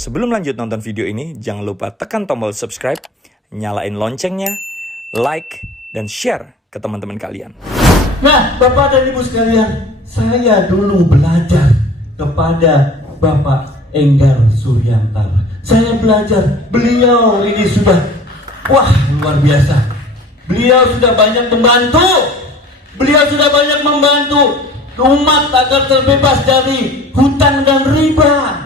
Sebelum lanjut nonton video ini, jangan lupa tekan tombol subscribe, nyalain loncengnya, like, dan share ke teman-teman kalian. Nah, Bapak dan Ibu sekalian, saya dulu belajar kepada Bapak Enggar Suryantara. Saya belajar, beliau ini sudah, wah, luar biasa. Beliau sudah banyak membantu. Beliau sudah banyak membantu umat agar terbebas dari hutang dan riba.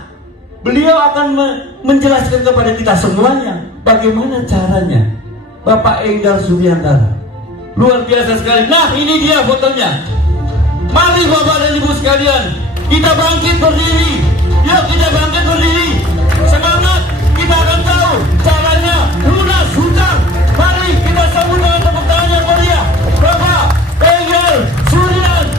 Beliau akan menjelaskan kepada kita semuanya bagaimana caranya. Bapak Enggar Suryantara luar biasa sekali. Nah, ini dia fotonya. Mari Bapak dan Ibu sekalian, kita bangkit berdiri. Yuk kita bangkit berdiri. Semangat, kita akan tahu caranya lunas hutang. Mari kita sambut dengan tepuk tangan yang meriah Bapak Enggar Suryantara.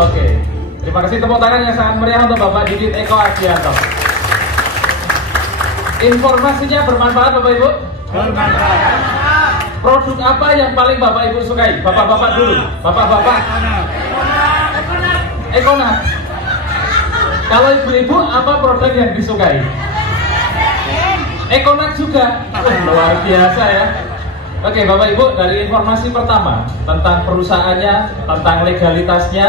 Oke, terima kasih tepuk tangan yang sangat meriah untuk Bapak Didit Eko Ardianto. Informasinya bermanfaat Bapak Ibu? Bermanfaat. Produk apa yang paling Bapak Ibu sukai? Bapak-bapak dulu. Bapak-bapak. Ekonat. Kalau ibu-ibu apa produk yang disukai? Ekonat juga. Luar biasa ya. Oke Bapak Ibu, dari informasi pertama tentang perusahaannya, tentang legalitasnya,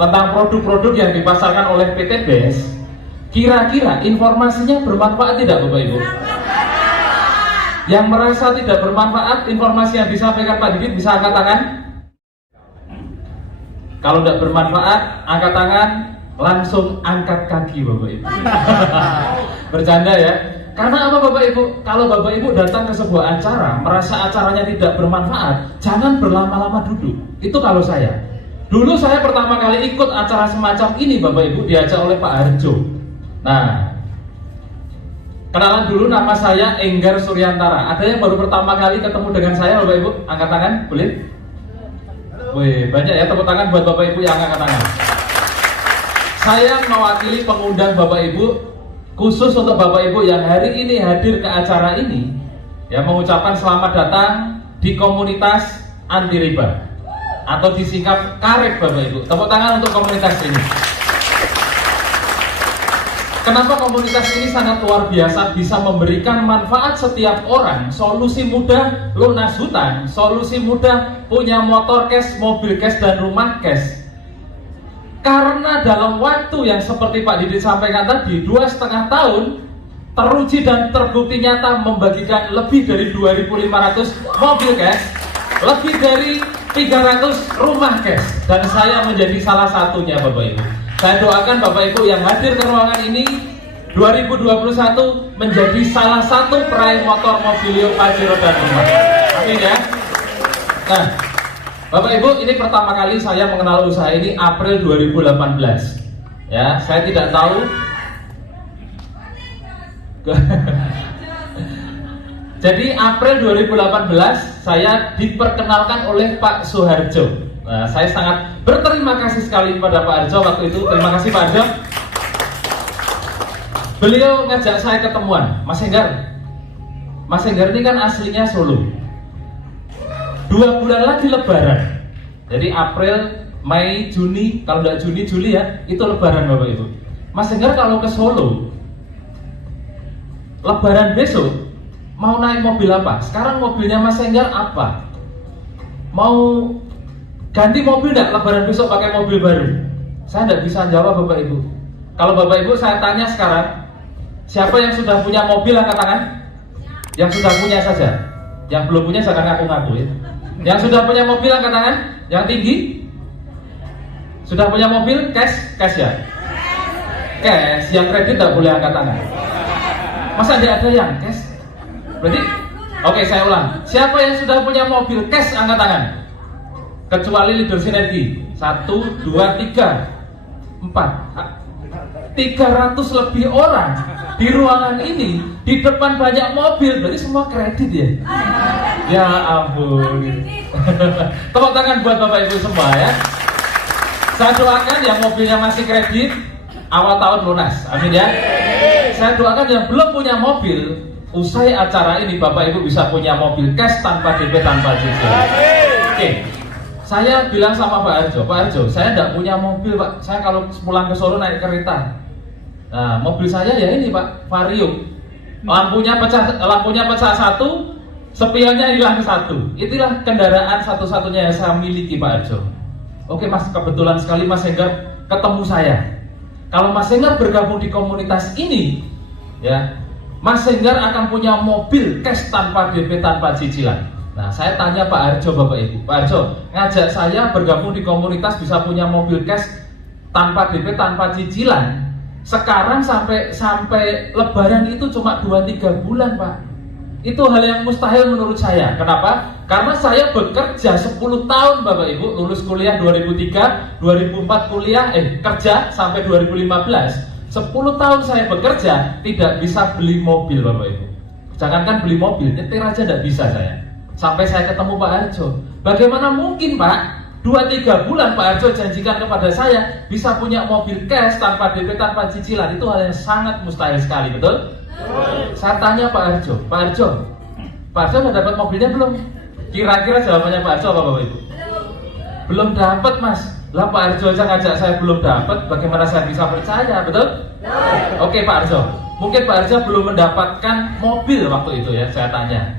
tentang produk-produk yang dipasarkan oleh PT BES, kira-kira informasinya bermanfaat tidak Bapak Ibu? Yang merasa tidak bermanfaat informasi yang disampaikan Pak Didit bisa angkat tangan. Kalau tidak bermanfaat, angkat tangan, langsung angkat kaki Bapak Ibu. Bercanda ya. Karena apa Bapak Ibu? Kalau Bapak Ibu datang ke sebuah acara, merasa acaranya tidak bermanfaat, jangan berlama-lama duduk. Itu kalau saya. Dulu saya pertama kali ikut acara semacam ini Bapak Ibu, diajak oleh Pak Harjo. Nah, kenalan dulu, nama saya Enggar Suryantara. Ada yang baru pertama kali ketemu dengan saya Bapak Ibu? Angkat tangan, boleh? Wih, banyak ya, tepuk tangan buat Bapak Ibu yang angkat tangan. Saya mewakili pengundang Bapak Ibu, khusus untuk Bapak Ibu yang hari ini hadir ke acara ini, ya, mengucapkan selamat datang di komunitas anti riba atau disingkat KARIB Bapak Ibu. Tepuk tangan untuk komunitas ini. Kenapa komunitas ini sangat luar biasa, bisa memberikan manfaat setiap orang, solusi mudah lunas hutang, solusi mudah punya motor cash, mobil cash, dan rumah cash. Karena dalam waktu yang seperti Pak Didit sampaikan tadi, 2,5 tahun, teruji dan terbukti nyata membagikan lebih dari 2.500 mobil cash, lebih dari 300 rumah cash, dan saya menjadi salah satunya Bapak Ibu. Saya doakan Bapak Ibu yang hadir ke ruangan ini 2021 menjadi salah satu peraih motor Mobilio Pajero dan rumah. Amin ya. Nah, Bapak Ibu, ini pertama kali saya mengenal usaha ini April 2018. Ya, saya tidak tahu. Jadi April 2018 saya diperkenalkan oleh Pak Suharjo. Nah, saya sangat berterima kasih sekali kepada Pak Harjo waktu itu. Terima kasih Pak Harjo. Beliau ngajak saya ketemuan, Mas Enggar. Mas Enggar ini kan aslinya Solo. 2 bulan lagi Lebaran. Jadi April, Mei, Juni, kalau tidak Juni, Juli ya, itu Lebaran Bapak Ibu. Mas Enggar kalau ke Solo, Lebaran besok, mau naik mobil apa? Sekarang mobilnya Mas Enggar apa? Mau ganti mobil tidak Lebaran besok pakai mobil baru? Saya tidak bisa jawab Bapak Ibu. Kalau Bapak Ibu saya tanya sekarang, siapa yang sudah punya mobil angkat tangan? Yang sudah punya saja. Yang belum punya jangan ngaku-ngaku ya. Yang sudah punya mobil angkat tangan, yang tinggi. Sudah punya mobil, cash ya? Cash, yang kredit tidak boleh angkat tangan. Masa tidak ada yang cash? Berarti, oke saya ulang. Siapa yang sudah punya mobil cash angkat tangan? Kecuali leader sinergi. 1, 2, 3, 4. 300 lebih orang di ruangan ini, di depan banyak mobil, berarti semua kredit ya? Ya ampun. Tepuk tangan buat Bapak Ibu semua ya. Saya doakan yang mobilnya masih kredit awal tahun lunas, amin ya. Saya doakan yang belum punya mobil, usai acara ini Bapak Ibu bisa punya mobil cash tanpa DP, tanpa cicilan. Oke, saya bilang sama Pak Arjo, saya tidak punya mobil Pak, saya kalau pulang ke Solo naik kereta. Nah, mobil saya ya ini Pak, Vario. Lampunya pecah satu, spionnya hilang satu. Itulah kendaraan satu-satunya yang saya miliki Pak Arjo. Oke Mas, kebetulan sekali Mas Enggar ketemu saya. Kalau Mas Enggar bergabung di komunitas ini, ya, Mas Enggar akan punya mobil cash tanpa DP, tanpa cicilan. Nah, saya tanya Pak Arjo, Bapak Ibu, Pak Arjo ngajak saya bergabung di komunitas bisa punya mobil cash tanpa DP, tanpa cicilan. Sekarang sampai Lebaran itu cuma 2-3 bulan Pak. Itu hal yang mustahil menurut saya. Kenapa? Karena saya bekerja 10 tahun Bapak Ibu, lulus kuliah 2003, 2004 kuliah, kerja sampai 2015. 10 tahun saya bekerja, tidak bisa beli mobil Bapak Ibu. Jangankan beli mobil, nyetir aja tidak bisa saya. Sampai saya ketemu Pak Arjo. Bagaimana mungkin Pak? 2-3 bulan Pak Arjo janjikan kepada saya bisa punya mobil cash tanpa DP, tanpa cicilan. Itu hal yang sangat mustahil sekali, betul? Saya tanya Pak Arjo udah dapat mobilnya belum? Kira-kira jawabannya Pak Arjo apa Bapak Ibu? Belum dapat Mas. Lah Pak Arjo aja ngajak saya belum dapat, bagaimana saya bisa percaya, betul? Oke Pak Arjo, mungkin Pak Arjo belum mendapatkan mobil waktu itu ya, saya tanya.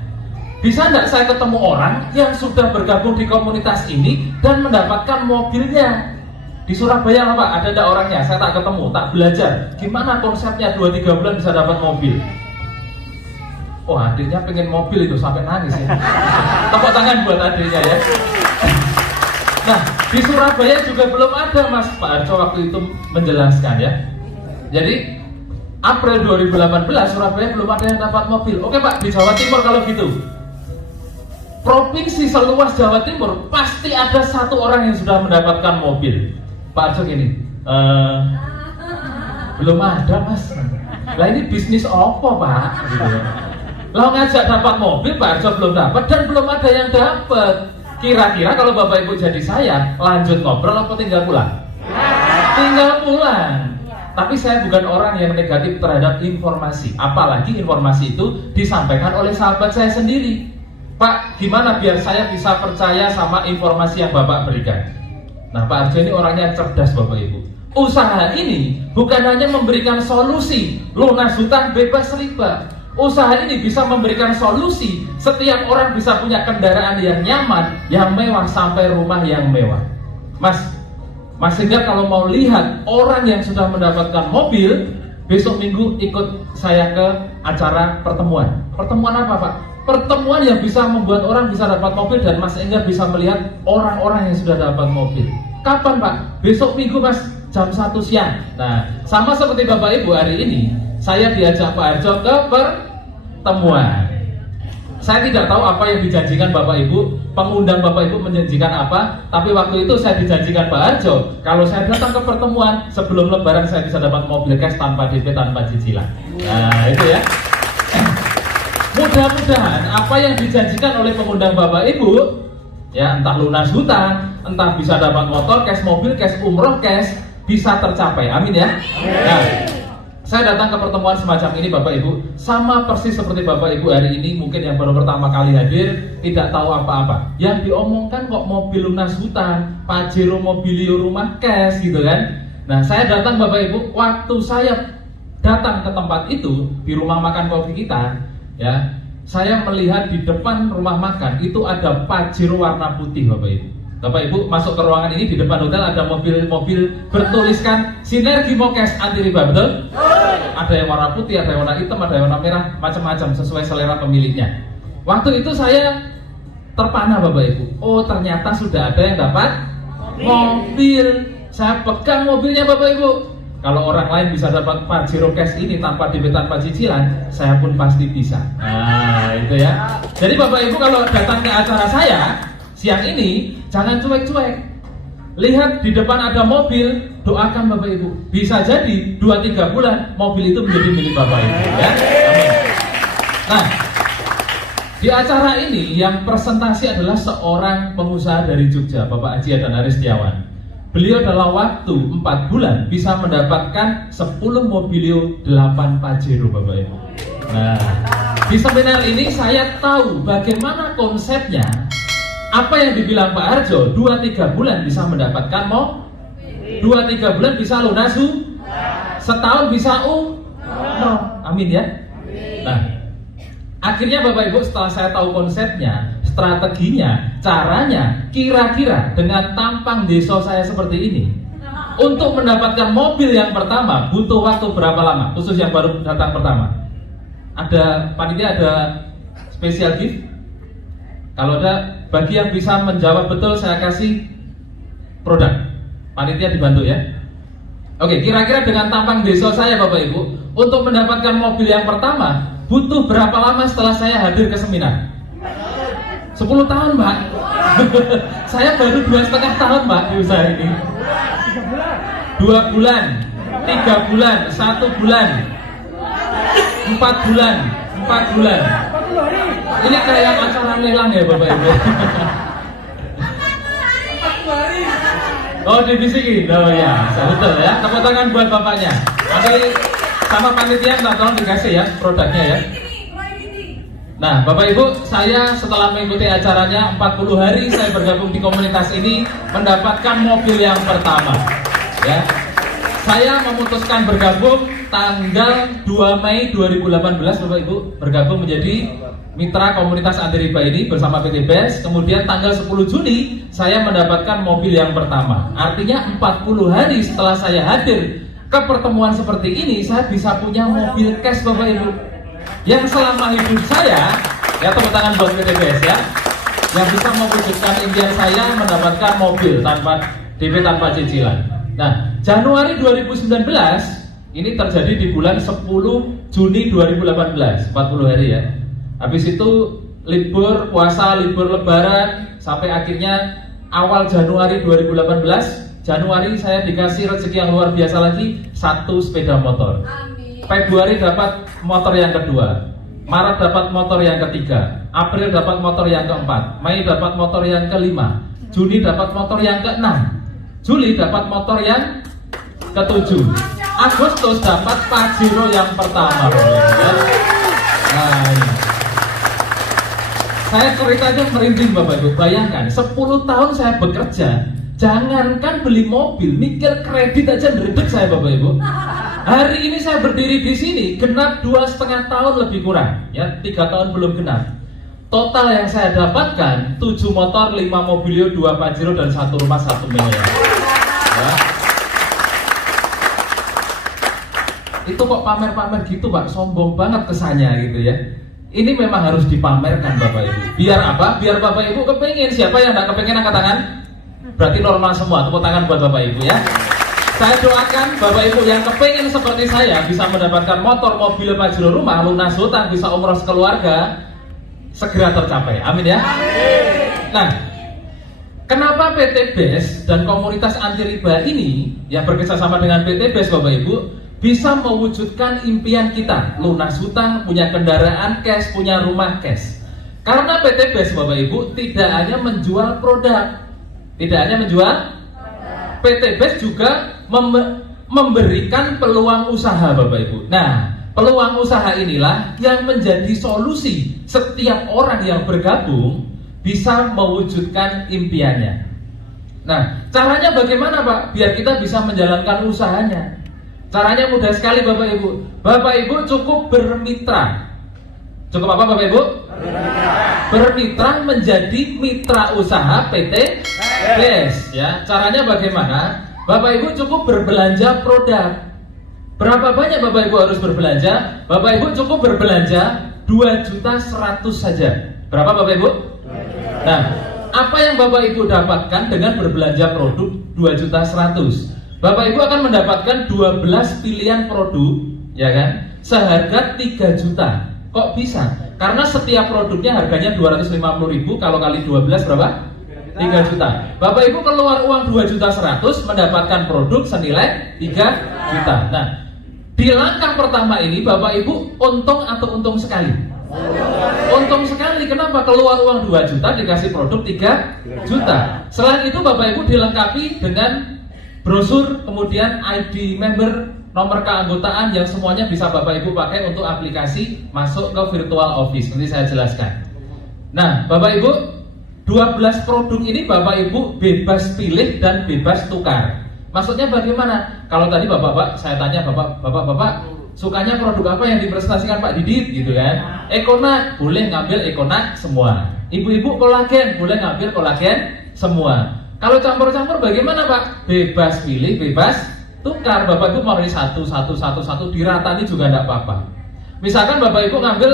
Bisa enggak saya ketemu orang yang sudah bergabung di komunitas ini dan mendapatkan mobilnya? Di Surabaya lah Pak, ada enggak orangnya? Saya tak ketemu, tak belajar. Gimana konsepnya 2-3 bulan bisa dapat mobil? Oh, adiknya pengen mobil itu sampai nangis ya. Tepuk tangan buat adiknya ya. Nah, di Surabaya juga belum ada Mas. Pak Arjo waktu itu menjelaskan ya. Jadi April 2018 Surabaya belum ada yang dapat mobil. Oke Pak, di Jawa Timur kalau gitu, provinsi seluas Jawa Timur pasti ada satu orang yang sudah mendapatkan mobil. Pak Arjo gini, belum ada Mas. Lah ini bisnis apa Pak? Gitu. Lah ngajak dapat mobil, Pak Arjo belum dapat dan belum ada yang dapat. Kira-kira kalau Bapak Ibu jadi saya, lanjut ngobrol atau tinggal pulang? Tinggal pulang. Tapi saya bukan orang yang negatif terhadap informasi, apalagi informasi itu disampaikan oleh sahabat saya sendiri. Pak, gimana biar saya bisa percaya sama informasi yang Bapak berikan? Nah, Pak Arjo ini orangnya cerdas Bapak Ibu. Usaha ini bukan hanya memberikan solusi lunas hutang bebas riba. Usaha ini bisa memberikan solusi setiap orang bisa punya kendaraan yang nyaman, yang mewah, sampai rumah yang mewah. Mas Enggar kalau mau lihat orang yang sudah mendapatkan mobil, besok minggu ikut saya ke acara pertemuan. Pertemuan apa Pak? Pertemuan yang bisa membuat orang bisa dapat mobil dan Mas Enggar bisa melihat orang-orang yang sudah dapat mobil. Kapan Pak? Besok minggu Mas, jam 1 siang. Nah, sama seperti Bapak Ibu hari ini, saya diajak Pak Arjo ke pertemuan. Saya tidak tahu apa yang dijanjikan Bapak Ibu, pengundang Bapak Ibu menjanjikan apa, tapi waktu itu saya dijanjikan Pak Arjo, kalau saya datang ke pertemuan sebelum Lebaran saya bisa dapat mobil cash tanpa DP, tanpa cicilan. Nah, itu ya. Mudah-mudahan apa yang dijanjikan oleh pengundang Bapak Ibu, ya entah lunas hutang, entah bisa dapat motor cash, mobil cash, umroh cash, bisa tercapai. Amin ya. Nah, saya datang ke pertemuan semacam ini Bapak Ibu, sama persis seperti Bapak Ibu hari ini mungkin yang baru pertama kali hadir, tidak tahu apa-apa. Yang diomongkan kok mobil lunas hutang, Pajero Mobilio rumah cash gitu kan. Nah, saya datang Bapak Ibu, waktu saya datang ke tempat itu, di rumah makan kopi kita, ya, saya melihat di depan rumah makan itu ada Pajero warna putih Bapak Ibu. Bapak Ibu masuk ke ruangan ini, di depan hotel ada mobil-mobil bertuliskan Sinergi Mokes anti riba, betul? Ada yang warna putih, ada yang warna hitam, ada yang warna merah, macam-macam sesuai selera pemiliknya. Waktu itu saya terpana Bapak Ibu. Oh, ternyata sudah ada yang dapat mobil. Saya pegang mobilnya Bapak Ibu. Kalau orang lain bisa dapat Pajero cash ini tanpa DP, tanpa cicilan, saya pun pasti bisa. Nah, itu ya. Jadi Bapak Ibu kalau datang ke acara saya siang ini, jangan cuek-cuek. Lihat di depan ada mobil, doakan Bapak Ibu. Bisa jadi 2-3 bulan mobil itu menjadi milik Bapak Ibu ya. Amin. Nah, di acara ini yang presentasi adalah seorang pengusaha dari Jogja, Bapak Haji Adnan Aristiawan. beliau dalam waktu 4 bulan bisa mendapatkan 10 Mobilio 8 Pajero Bapak Ibu. Nah, di seminar ini saya tahu bagaimana konsepnya. Apa yang dibilang Pak Harjo, 2-3 bulan bisa mendapatkan 2-3 bulan bisa lunas, setahun bisa amin ya. Nah, akhirnya Bapak Ibu setelah saya tahu konsepnya, strateginya, caranya, kira-kira dengan tampang desa saya seperti ini, untuk mendapatkan mobil yang pertama butuh waktu berapa lama? Khusus yang baru datang pertama. Ada panitia, ada special gift? Kalau ada, bagi yang bisa menjawab betul saya kasih produk. Panitia dibantu ya. Oke, kira-kira dengan tampang desa saya Bapak Ibu, untuk mendapatkan mobil yang pertama butuh berapa lama setelah saya hadir ke seminar? 10 tahun Mbak. Saya baru 2,5 tahun Mbak di usaha ini. 2 bulan, 3 bulan, 1 bulan, 4 bulan, 4 bulan. Ini kayak acara lelang ya Bapak Ibu. Oh dibisikin, oh ya, betul ya. Tepuk tangan buat bapaknya. Nanti sama panitia tolong dikasih ya produknya ya. Nah Bapak Ibu, saya setelah mengikuti acaranya 40 hari saya bergabung di komunitas ini, mendapatkan mobil yang pertama ya. Saya memutuskan bergabung tanggal 2 Mei 2018 Bapak Ibu, bergabung menjadi mitra komunitas anti riba ini bersama PT BES. Kemudian tanggal 10 Juni saya mendapatkan mobil yang pertama. Artinya 40 hari setelah saya hadir ke pertemuan seperti ini, saya bisa punya mobil cash Bapak Ibu, yang selama hidup saya, ya tepuk tangan buat PT BES ya, yang bisa mewujudkan impian saya mendapatkan mobil tanpa DP, tanpa cicilan. Nah, Januari 2019 ini terjadi di bulan 10 Juni 2018, 40 hari ya. Habis itu libur puasa, libur lebaran, sampai akhirnya awal Januari 2018, Januari saya dikasih rezeki yang luar biasa lagi, 1 sepeda motor. Februari dapat motor yang kedua, Maret dapat motor yang ketiga, April dapat motor yang keempat, Mei dapat motor yang kelima, Juni dapat motor yang keenam, Juli dapat motor yang ketujuh, Agustus dapat Pajero yang pertama. Nah, ini. Saya ceritanya merinding Bapak Ibu. Bayangkan 10 tahun saya bekerja, jangankan beli mobil, mikir kredit aja ngeredek saya Bapak Ibu. Hari ini saya berdiri di sini genap 2,5 tahun lebih kurang, ya 3 tahun belum genap. Total yang saya dapatkan 7 motor, 5 Mobilio, 2 Pajero dan 1 rumah 1 miliar. Ya. Itu kok pamer-pamer gitu Pak, sombong banget kesannya gitu ya. Ini memang harus dipamerkan Bapak Ibu. Biar apa? Biar Bapak Ibu kepengen. Siapa yang tidak kepengen angkat tangan? Berarti normal semua. Tepuk tangan buat Bapak Ibu ya. Saya doakan Bapak Ibu yang kepengen seperti saya bisa mendapatkan motor, mobil, Pajero, rumah, lunas hutang, bisa umroh sekeluarga, segera tercapai. Amin ya. Nah, kenapa PT BES dan komunitas anti riba ini yang bekerjasama dengan PT BES Bapak Ibu bisa mewujudkan impian kita, lunas hutang, punya kendaraan cash, punya rumah cash? Karena PT BES Bapak Ibu tidak hanya menjual produk, tidak hanya menjual, PT BES juga memberikan peluang usaha Bapak Ibu. Nah, peluang usaha inilah yang menjadi solusi setiap orang yang bergabung bisa mewujudkan impiannya. Nah, caranya bagaimana Pak? Biar kita bisa menjalankan usahanya. Caranya mudah sekali Bapak Ibu. Bapak Ibu cukup bermitra. Cukup apa Bapak Ibu? Bermitra menjadi mitra usaha PT BES ya. Caranya bagaimana? Bapak Ibu cukup berbelanja produk. Berapa banyak Bapak Ibu harus berbelanja? Bapak Ibu cukup berbelanja 2.100.000 saja. Berapa Bapak Ibu? Nah, apa yang Bapak Ibu dapatkan dengan berbelanja produk 2.100.000? Bapak Ibu akan mendapatkan 12 pilihan produk, ya kan? Seharga 3 juta. Kok bisa? Karena setiap produknya harganya 250.000, kalau kali 12 berapa? 3 juta. Bapak Ibu keluar uang 2.100.000 mendapatkan produk senilai 3 juta. Nah, di langkah pertama ini Bapak Ibu untung atau untung sekali? Untung sekali. Kenapa? Keluar uang 2 juta dikasih produk 3 juta. Selain itu Bapak Ibu dilengkapi dengan brosur, kemudian ID member, nomor keanggotaan yang semuanya bisa Bapak Ibu pakai untuk aplikasi masuk ke virtual office. Nanti saya jelaskan. Nah, Bapak Ibu, 12 produk ini Bapak Ibu bebas pilih dan bebas tukar. Maksudnya bagaimana? Kalau tadi Bapak-bapak, saya tanya Bapak-bapak, sukanya produk apa yang dipresentasikan Pak Didit gitu kan? Econac, boleh ngambil Econac semua. Ibu-ibu kolagen, boleh ngambil kolagen semua. Kalau campur-campur bagaimana Pak? Bebas pilih, bebas tukar. Bapak Ibu mau ini satu, diratani juga tidak apa-apa. Misalkan Bapak Ibu ngambil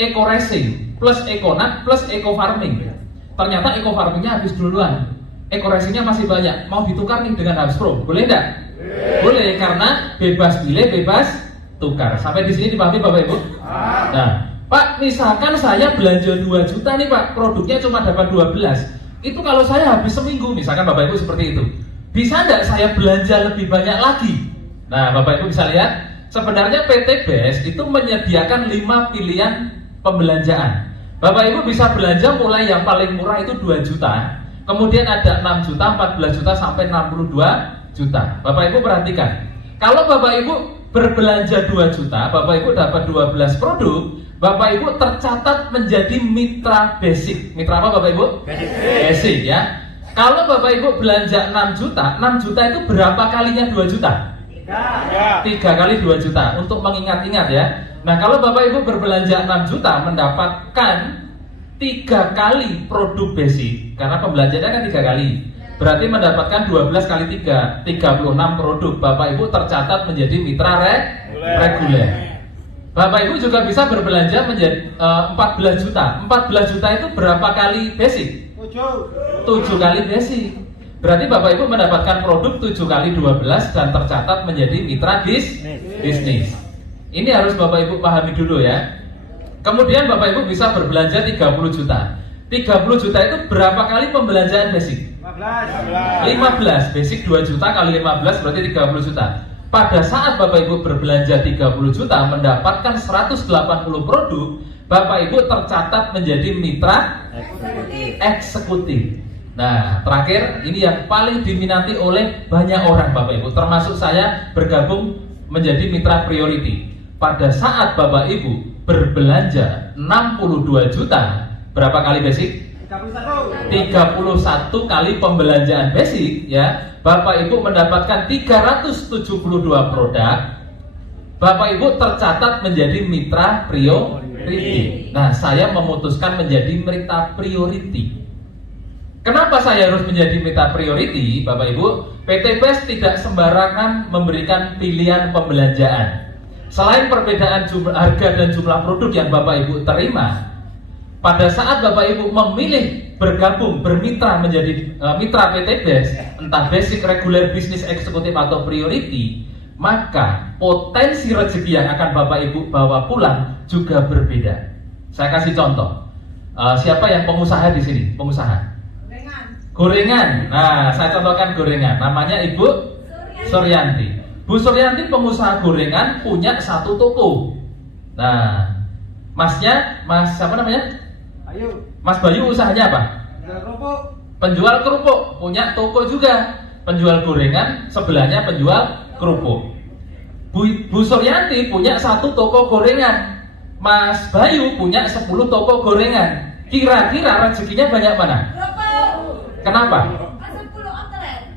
Eco Racing plus Econac plus Eco Farming. Ternyata Eco Farmingnya habis duluan, Eco Racingnya masih banyak. Mau ditukar nih dengan Habs Pro, boleh tidak? Boleh, karena bebas pilih, bebas tukar. Sampai di sini dipahami Bapak Ibu? Nah, Pak, misalkan saya belanja 2 juta nih Pak, produknya cuma dapat 12. Itu kalau saya habis seminggu, misalkan Bapak Ibu seperti itu, bisa nggak saya belanja lebih banyak lagi? Nah, Bapak Ibu bisa lihat, sebenarnya PT BES itu menyediakan 5 pilihan pembelanjaan. Bapak Ibu bisa belanja mulai yang paling murah itu 2 juta, kemudian ada 6 juta, 14 juta, sampai 62 juta. Bapak Ibu perhatikan, kalau Bapak Ibu berbelanja 2 juta, Bapak Ibu dapat 12 produk, Bapak Ibu tercatat menjadi mitra basic. Mitra apa Bapak Ibu? Basic ya. Kalau Bapak Ibu belanja 6 juta, 6 juta itu berapa kalinya 2 juta? 3 kali 2 juta, untuk mengingat-ingat ya. Nah, kalau Bapak Ibu berbelanja 6 juta mendapatkan 3 kali produk basic, karena pembelanjaannya kan 3 kali, berarti mendapatkan 12 kali 3, 36 produk. Bapak Ibu tercatat menjadi mitra reguler. Bapak Ibu juga bisa berbelanja menjadi 14 juta. 14 juta itu berapa kali basic? 7 kali basic. Berarti Bapak Ibu mendapatkan produk 7 kali 12 dan tercatat menjadi mitra bisnis. Ini harus Bapak Ibu pahami dulu ya. Kemudian Bapak Ibu bisa berbelanja 30 juta. 30 juta itu berapa kali pembelanjaan basic? 15. Basic 2 juta kali 15 berarti 30 juta. Pada saat Bapak Ibu berbelanja 30 juta mendapatkan 180 produk, Bapak Ibu tercatat menjadi mitra eksekutif. Nah, terakhir ini yang paling diminati oleh banyak orang Bapak Ibu, termasuk saya bergabung menjadi mitra priority. Pada saat Bapak Ibu berbelanja 62 juta, berapa kali basic? 31 kali pembelanjaan basic ya. Bapak Ibu mendapatkan 372 produk. Bapak Ibu tercatat menjadi mitra priority. Nah, saya memutuskan menjadi mitra priority. Kenapa saya harus menjadi mitra priority, Bapak Ibu? PT BES tidak sembarangan memberikan pilihan pembelanjaan. Selain perbedaan harga dan jumlah produk yang Bapak Ibu terima, pada saat Bapak Ibu memilih bergabung, bermitra menjadi mitra PT BES, entah basic, reguler, bisnis, eksekutif, atau priority, maka potensi rezeki yang akan Bapak Ibu bawa pulang juga berbeda. Saya kasih contoh. Siapa yang pengusaha di sini? Pengusaha? Gorengan. Nah, saya contohkan gorengan. Namanya Ibu Suryanti. Bu Suryanti pengusaha gorengan, punya 1 toko. Nah, masnya, Mas siapa namanya? Mas Bayu usahanya apa? Penjual kerupuk, punya toko juga. Penjual gorengan, sebelahnya penjual kerupuk. Bu Suryanti punya 1 toko gorengan. Mas Bayu punya 10 toko gorengan. Kira-kira rezekinya banyak mana? Kenapa?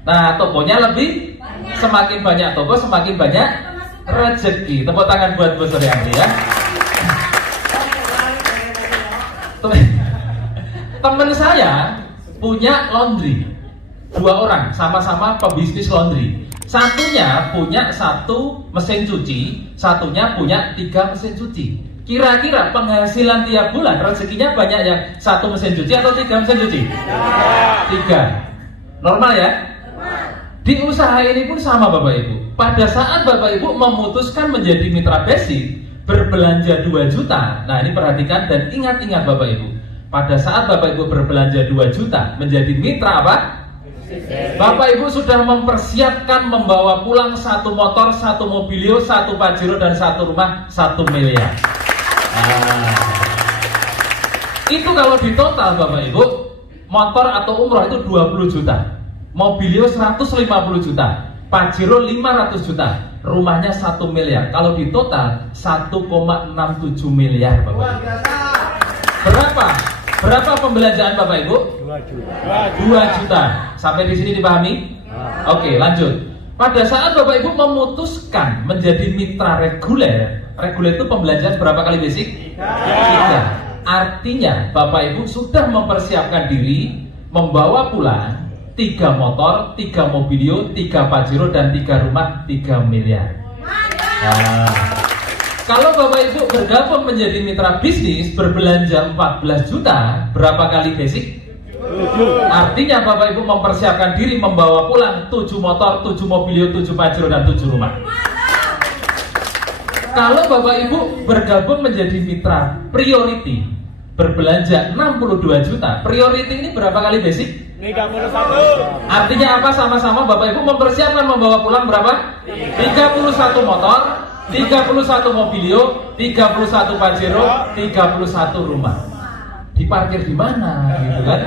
Nah, tokonya lebih, semakin banyak toko, semakin banyak rezeki. Tepuk tangan buat Bu Suryanti ya. Teman saya punya laundry, 2 orang sama-sama pebisnis laundry. Satunya punya 1 mesin cuci, satunya punya 3 mesin cuci. Kira-kira penghasilan tiap bulan rezekinya banyak yang 1 mesin cuci atau 3 mesin cuci? 3. Normal ya? Di usaha ini pun sama Bapak Ibu. Pada saat Bapak Ibu memutuskan menjadi mitra basic, berbelanja 2 juta. Nah, ini perhatikan dan ingat-ingat Bapak Ibu. Pada saat Bapak Ibu berbelanja 2 juta menjadi mitra apa? Bapak Ibu sudah mempersiapkan membawa pulang 1 motor, 1 mobilio, 1 Pajero, dan 1 rumah 1 miliar. Nah, itu kalau di total Bapak Ibu, motor atau umroh itu 20 juta. Mobilio 150 juta, Pajero 500 juta, rumahnya 1 miliar. Kalau di total 1,67 miliar Bapak Ibu. Berapa pembelanjaan Bapak Ibu? 2 juta. Sampai di sini dipahami? Oke, lanjut. Pada saat Bapak Ibu memutuskan menjadi mitra reguler itu pembelanjaan berapa kali basic? 3. Artinya Bapak Ibu sudah mempersiapkan diri membawa pulang 3 motor, 3 mobilio, 3 Pajero, dan 3 rumah, 3 miliar. Nah, kalau Bapak Ibu bergabung menjadi mitra bisnis berbelanja 14 juta, berapa kali basic? 7. Artinya Bapak Ibu mempersiapkan diri membawa pulang 7 motor, 7 mobilio, 7 Pajero, dan 7 rumah. Kalau Bapak Ibu bergabung menjadi mitra priority berbelanja 62 juta, priority ini berapa kali basic? 31. Artinya apa? Sama-sama Bapak Ibu mempersiapkan membawa pulang berapa? 31 motor, 31 mobilio, 31 Pajero, 31 rumah. Diparkir di mana gitu kan?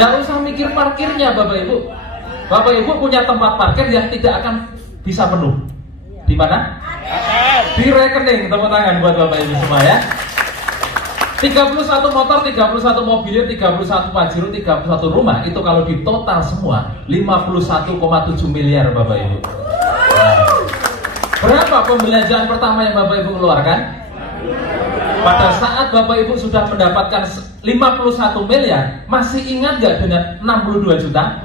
Nggak usah mikir parkirnya Bapak Ibu. Bapak Ibu punya tempat parkir yang tidak akan bisa penuh. Di mana? Di rekening. Tepuk tangan buat Bapak Ibu semua ya. 31 motor, 31 mobilio, 31 Pajero, 31 rumah. Itu kalau di total semua 51,7 miliar Bapak Ibu. Berapa pembelanjaan pertama yang Bapak Ibu keluarkan? Pada saat Bapak Ibu sudah mendapatkan 51 miliar, masih ingat nggak dengan 62 juta?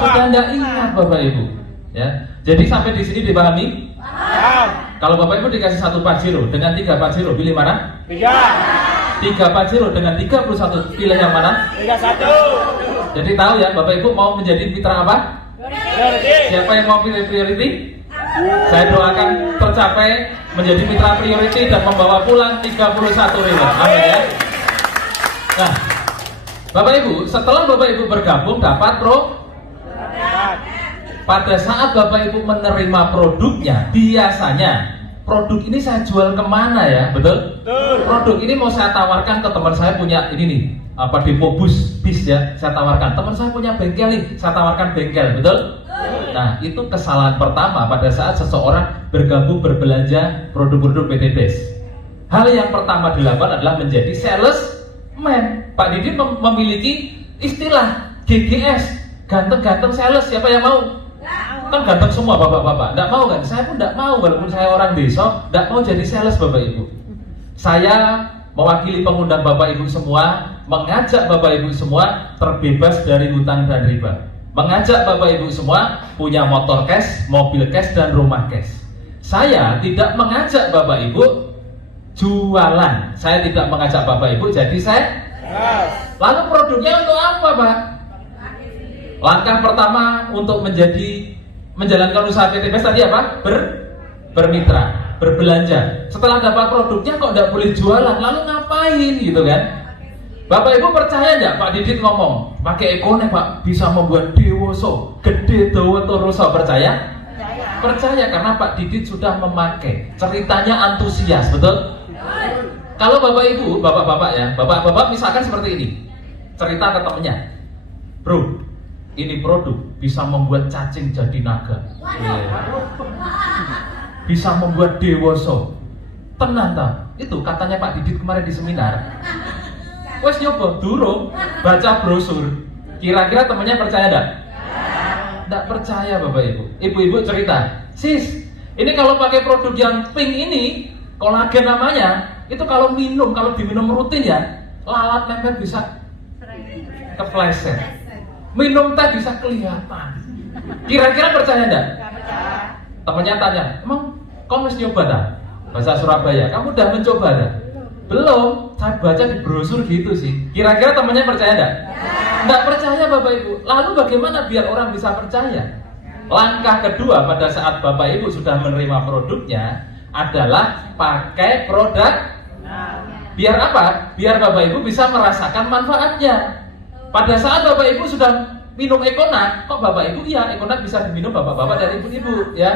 Sudah nggak ingat Bapak Ibu. Ya. Jadi sampai di sini dipahami? Kalau Bapak Ibu dikasih 1 Pajero dengan 3 Pajero, pilih mana? 3 Pajero dengan 31, pilih yang mana? 31. Jadi tahu ya Bapak Ibu mau menjadi mitra apa? Priority. Siapa yang mau pilih priority? Saya doakan tercapai menjadi mitra priority dan membawa pulang 31 ribu. Amin ya. Nah, Bapak Ibu, setelah Bapak Ibu bergabung dapat pada saat Bapak Ibu menerima produknya, biasanya produk ini saya jual kemana ya, betul? Produk ini mau saya tawarkan ke teman saya punya ini nih, apa depo bis ya, saya tawarkan. Teman saya punya bengkel nih, saya tawarkan bengkel, betul? Nah, itu kesalahan pertama pada saat seseorang bergabung berbelanja produk-produk PT BES. Hal yang pertama dilakukan adalah menjadi salesman. Pak Didi memiliki istilah GGS, ganteng-ganteng sales. Siapa yang mau? Kan ganteng semua bapak-bapak. Nggak mau kan? Saya pun nggak mau, walaupun saya orang desa, nggak mau jadi sales Bapak Ibu. Saya mewakili pengundang Bapak Ibu semua, mengajak Bapak Ibu semua terbebas dari hutang dan riba. Mengajak Bapak Ibu semua punya motor cash, mobil cash, dan rumah cash. Saya tidak mengajak Bapak Ibu jualan. Saya tidak mengajak Bapak Ibu jadi saya. Lalu produknya untuk apa Pak? Langkah pertama untuk menjalankan usaha PT BES tadi apa? Bermitra, berbelanja. Setelah dapat produknya kok tidak boleh jualan, lalu ngapain gitu kan? Bapak Ibu percaya nggak Pak Didit ngomong pakai ekonomi Pak bisa membuat dewoso gede dawa toroso? Percaya? Percaya karena Pak Didit sudah memakai. Ceritanya antusias, betul? Kalau Bapak Ibu, bapak-bapak ya, bapak-bapak misalkan seperti ini, cerita ke temennya, bro, ini produk bisa membuat cacing jadi naga, bisa membuat dewoso. Tenang tak? Itu katanya Pak Didit kemarin di seminar. Wes nyoba durung baca brosur. Kira-kira temannya percaya enggak? Enggak percaya Bapak Ibu. Ibu-ibu cerita, "Sis, ini kalau pakai produk yang pink ini, kolagen namanya, itu kalau diminum rutin ya, lalat nempel bisa kepleset. Minum teh bisa kelihatan." Kira-kira percaya enggak? Temannya tanya, "Emang kamu harus nyoba dah?" Bahasa Surabaya, "Kamu udah mencoba dah?" Belum, saya baca di brosur gitu sih. Kira-kira temannya percaya enggak? Enggak percaya Bapak Ibu. Lalu bagaimana biar orang bisa percaya? Langkah kedua pada saat Bapak Ibu sudah menerima produknya adalah pakai produk. Biar apa? Biar Bapak Ibu bisa merasakan manfaatnya. Pada saat Bapak Ibu sudah minum Ekonat, kok Bapak Ibu iya Ekonat bisa diminum bapak-bapak dan ibu-ibu ya.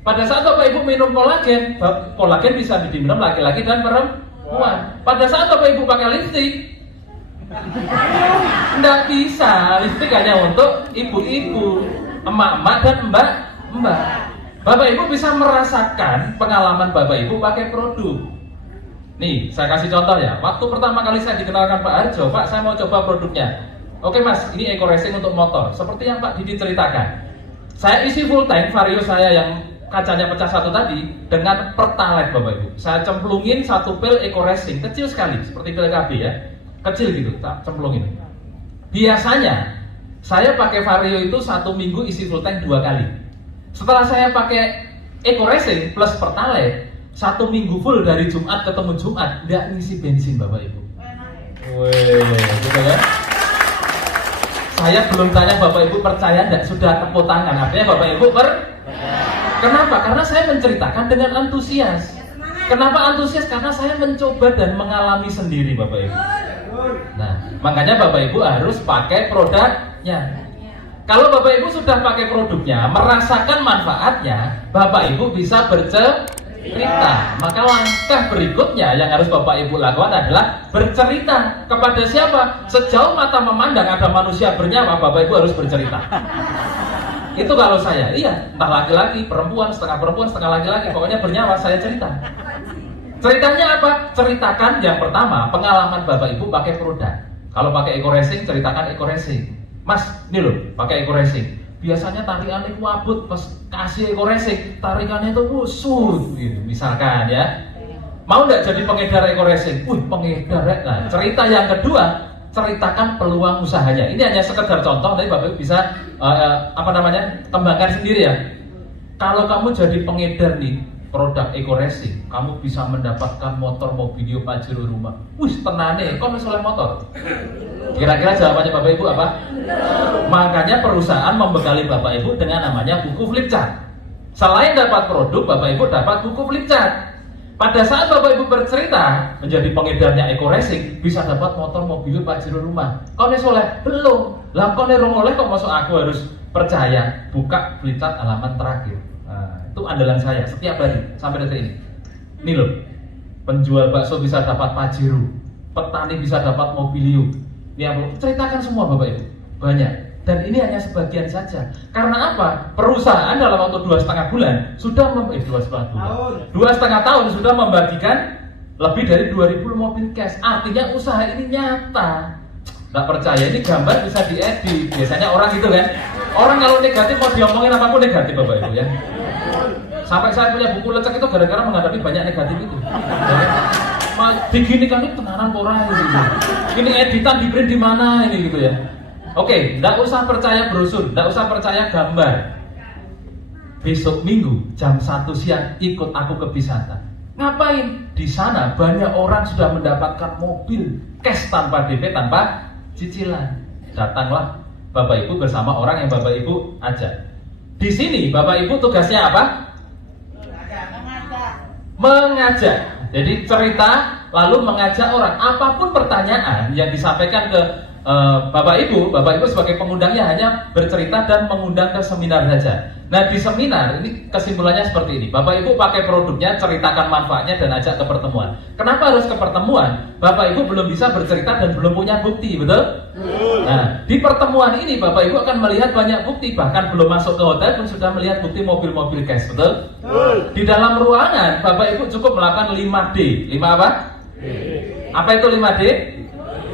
Pada saat Bapak Ibu minum kolagen, kolagen bisa diminum laki-laki dan perempuan. Pada saat Bapak Ibu pakai lipstik, Nggak bisa, lipstick hanya untuk ibu-ibu, emak-emak dan mbak-mbak. Bapak Ibu bisa merasakan pengalaman Bapak Ibu pakai produk. Nih, saya kasih contoh ya. Waktu pertama kali saya dikenalkan Pak Harjo, Pak saya mau coba produknya. Oke Mas, ini Eco Racing untuk motor. Seperti yang Pak Didi ceritakan. Saya isi full tank Vario saya yang kacanya pecah satu tadi dengan Pertalite Bapak Ibu. Saya cemplungin satu pil Eco Racing, kecil sekali, seperti pil KB ya. Kecil gitu, tak cemplungin. Biasanya saya pakai Vario itu 1 minggu isi full tank 2 kali. Setelah saya pakai Eco Racing plus Pertalite 1 minggu full dari Jumat ketemu Jumat, nggak ngisi bensin Bapak Ibu. Wih, gitu kan? Saya belum tanya Bapak Ibu percaya nggak, sudah tepuk tangan. Artinya Bapak Ibu Kenapa? Karena saya menceritakan dengan antusias. Kenapa antusias? Karena saya mencoba dan mengalami sendiri Bapak Ibu. Nah, makanya Bapak Ibu harus pakai produknya. Kalau Bapak Ibu sudah pakai produknya, merasakan manfaatnya, Bapak Ibu bisa bercerita. Maka langkah berikutnya yang harus Bapak Ibu lakukan adalah bercerita. Kepada siapa? Sejauh mata memandang ada manusia bernyawa, Bapak Ibu harus bercerita. Itu kalau saya, iya, entah laki-laki, perempuan, setengah laki-laki, pokoknya bernyawa, saya cerita. Ceritanya apa? Ceritakan yang pertama, pengalaman Bapak Ibu pakai produk. Kalau pakai Eco Racing, ceritakan Eco Racing. Mas, ini loh, pakai Eco Racing. Biasanya tarikannya wabut, pas kasih Eco Racing, tarikannya itu usut, gitu, misalkan ya. Mau nggak jadi pengedar Eco Racing? Pengedar ya. Nah, cerita yang kedua, ceritakan peluang usahanya. Ini hanya sekedar contoh, nanti Bapak Ibu bisa kembangkan sendiri ya. Kalau kamu jadi pengedar nih produk Eco Racing, kamu bisa mendapatkan motor Mobilio Pajero rumah. Tenane, kok misalnya motor? Kira-kira jawabannya Bapak Ibu apa? Makanya perusahaan membekali Bapak Ibu dengan namanya buku flipchart. Selain dapat produk, Bapak Ibu dapat buku flipchart. Pada saat Bapak Ibu bercerita menjadi pengedarnya Eco Racing, bisa dapat motor Mobilio Pajero rumah. Kau soleh? Belum. Lah kau oleh kok masuk aku harus percaya. Buka flipchart halaman terakhir. Nah, itu andalan saya setiap hari sampai detik ini. Ini loh, penjual bakso bisa dapat Pajero, petani bisa dapat Mobilio. Ini aku ceritakan semua Bapak Ibu, banyak. Dan ini hanya sebagian saja. Karena apa? Perusahaan dalam waktu 2,5 bulan sudah 2,5 tahun sudah membagikan lebih dari 2.000 mobil cash. Artinya usaha ini nyata. Nggak percaya, ini gambar bisa diedit. Biasanya orang gitu kan. Orang kalau negatif mau diomongin apapun negatif Bapak Ibu ya. Sampai saya punya buku lecek itu gara-gara menghadapi banyak negatif itu. Begini kan itu tenanan orang gitu. Ini editan di print di mana ini gitu ya. Oke, nggak usah percaya brosur, nggak usah percaya gambar. Besok Minggu jam 1 siang ikut aku ke Bisata. Ngapain? Di sana banyak orang sudah mendapatkan mobil cash tanpa DP, tanpa cicilan. Datanglah Bapak Ibu bersama orang yang Bapak Ibu ajak. Di sini Bapak Ibu tugasnya apa? Mengajak. Jadi cerita lalu mengajak orang. Apapun pertanyaan yang disampaikan ke Bapak Ibu sebagai pengundangnya hanya bercerita dan mengundang ke seminar saja. Nah di seminar ini kesimpulannya seperti ini. Bapak Ibu pakai produknya, ceritakan manfaatnya dan ajak ke pertemuan. Kenapa harus ke pertemuan? Bapak Ibu belum bisa bercerita dan belum punya bukti, betul? Nah di pertemuan ini Bapak Ibu akan melihat banyak bukti. Bahkan belum masuk ke hotel pun sudah melihat bukti mobil-mobil cash, betul? Di dalam ruangan Bapak Ibu cukup melakukan 5D. 5 apa? Apa itu 5D?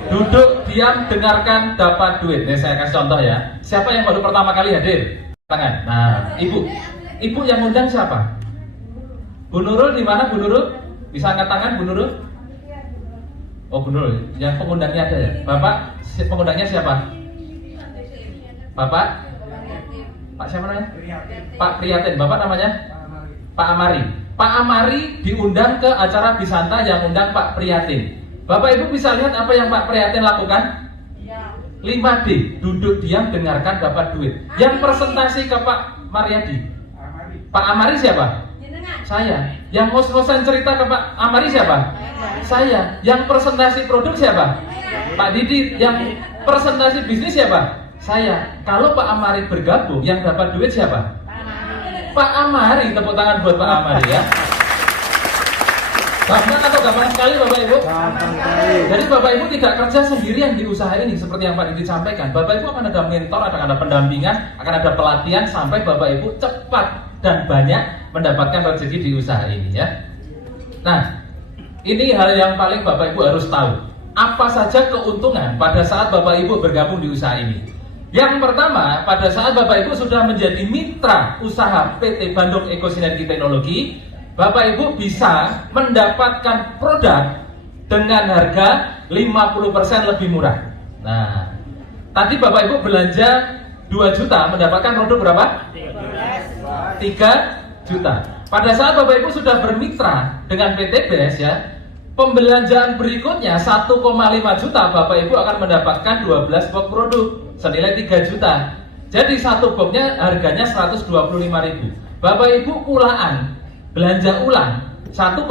Duduk, diam, dengarkan, dapat duit. Ini saya kasih contoh ya. Siapa yang baru pertama kali hadir? Tangan. Nah, ibu yang undang siapa? Bu Nurul di mana Bu Nurul? Bisa angkat tangan Bu Nurul? Oh Bu Nurul, yang pengundangnya ada ya. Bapak, pengundangnya siapa? Bapak? Pak siapa namanya? Pak Prihatin. Bapak namanya? Pak Amari. Pak Amari diundang ke acara Bisanta yang undang Pak Prihatin. Bapak Ibu bisa lihat apa yang Pak Prihatin lakukan? 5D, duduk diam, dengarkan, dapat duit. Yang presentasi ke Pak Mariadi. Pak Amari siapa? Saya. Yang ngos-ngosan cerita ke Pak Amari siapa? Saya. Yang presentasi produk siapa? Pak Didi. Yang presentasi bisnis siapa? Saya. Kalau Pak Amari bergabung, yang dapat duit siapa? Pak Amari. Tepuk tangan buat Pak Amari ya. Gampang atau gampang sekali Bapak Ibu? Jadi Bapak Ibu tidak kerja sendirian di usaha ini seperti yang Pak Didi sampaikan. Bapak Ibu akan ada mentor, akan ada pendampingan, akan ada pelatihan sampai Bapak Ibu cepat dan banyak mendapatkan rezeki di usaha ini ya. Nah, ini hal yang paling Bapak Ibu harus tahu. Apa saja keuntungan pada saat Bapak Ibu bergabung di usaha ini? Yang pertama, pada saat Bapak Ibu sudah menjadi mitra usaha PT Bandung Ekosinergi Teknologi, Bapak Ibu bisa mendapatkan produk dengan harga 50% lebih murah. Nah, tadi Bapak Ibu belanja 2 juta mendapatkan produk berapa? 3 juta. Pada saat Bapak Ibu sudah bermitra dengan PT BES ya, pembelanjaan berikutnya 1,5 juta Bapak Ibu akan mendapatkan 12 box produk senilai 3 juta. Jadi satu boxnya harganya 125.000. Bapak Ibu kulaan belanja ulang 1,5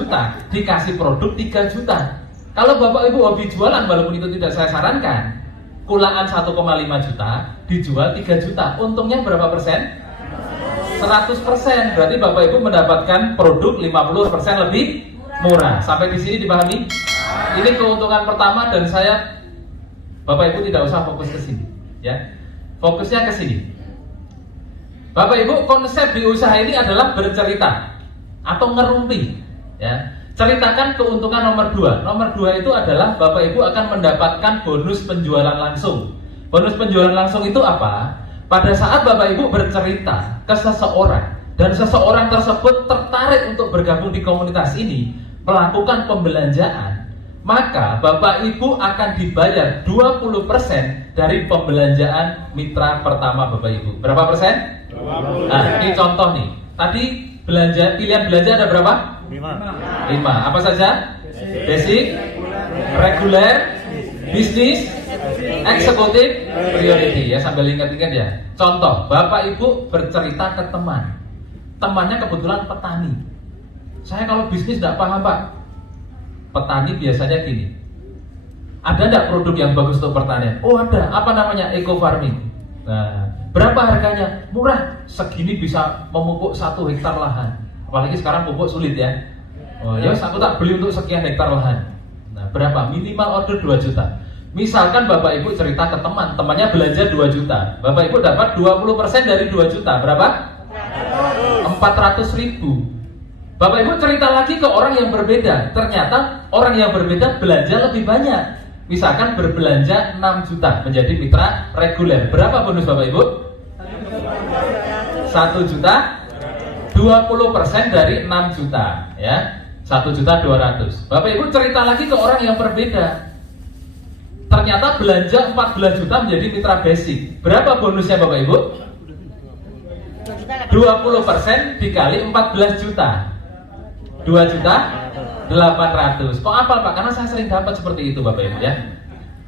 juta dikasih produk 3 juta. Kalau Bapak Ibu hobi jualan, walaupun itu tidak saya sarankan, kulaan 1,5 juta dijual 3 juta, untungnya berapa persen? 100%. Berarti Bapak Ibu mendapatkan produk 50% lebih murah. Sampai di sini dipahami? Ini keuntungan pertama dan Bapak Ibu tidak usah fokus ke sini ya. Fokusnya ke sini. Bapak Ibu, konsep di usaha ini adalah bercerita atau ngerumpi ya. Ceritakan keuntungan nomor 2. Nomor 2 itu adalah Bapak Ibu akan mendapatkan bonus penjualan langsung. Bonus penjualan langsung itu apa? Pada saat Bapak Ibu bercerita ke seseorang dan seseorang tersebut tertarik untuk bergabung di komunitas ini, melakukan pembelanjaan, maka Bapak Ibu akan dibayar 20% dari pembelanjaan mitra pertama Bapak Ibu. Berapa persen? 20%. Nah, ini contoh nih. Tadi pilihan belanja ada berapa? 5. Apa saja? Basic, reguler, bisnis, eksekutif, priority ya, sambil ingat-ingat ya. Contoh, Bapak Ibu bercerita ke teman. Temannya kebetulan petani. Saya kalau bisnis tidak paham Pak. Petani biasanya gini. Ada tidak produk yang bagus untuk pertanian? Oh ada, apa namanya? Eco farming. Nah, berapa harganya? Murah, segini bisa memupuk 1 hektar lahan. Apalagi sekarang pupuk sulit ya. Oh ya, aku tak beli untuk sekian hektar lahan. Nah, berapa? Minimal order 2 juta. Misalkan Bapak Ibu cerita ke teman, temannya belanja 2 juta. Bapak Ibu dapat 20% dari 2 juta. Berapa? 400.000. Bapak Ibu cerita lagi ke orang yang berbeda. Ternyata orang yang berbeda belanja lebih banyak. Misalkan berbelanja 6 juta menjadi mitra reguler. Berapa bonus Bapak Ibu? 1 juta 20% dari 6 juta ya. 1.200.000. Bapak Ibu cerita lagi ke orang yang berbeda. Ternyata belanja 14 juta menjadi mitra basic. Berapa bonusnya Bapak Ibu? 20% dikali 14 juta. 2.800.000. Kok apa Pak? Karena saya sering dapat seperti itu Bapak Ibu ya.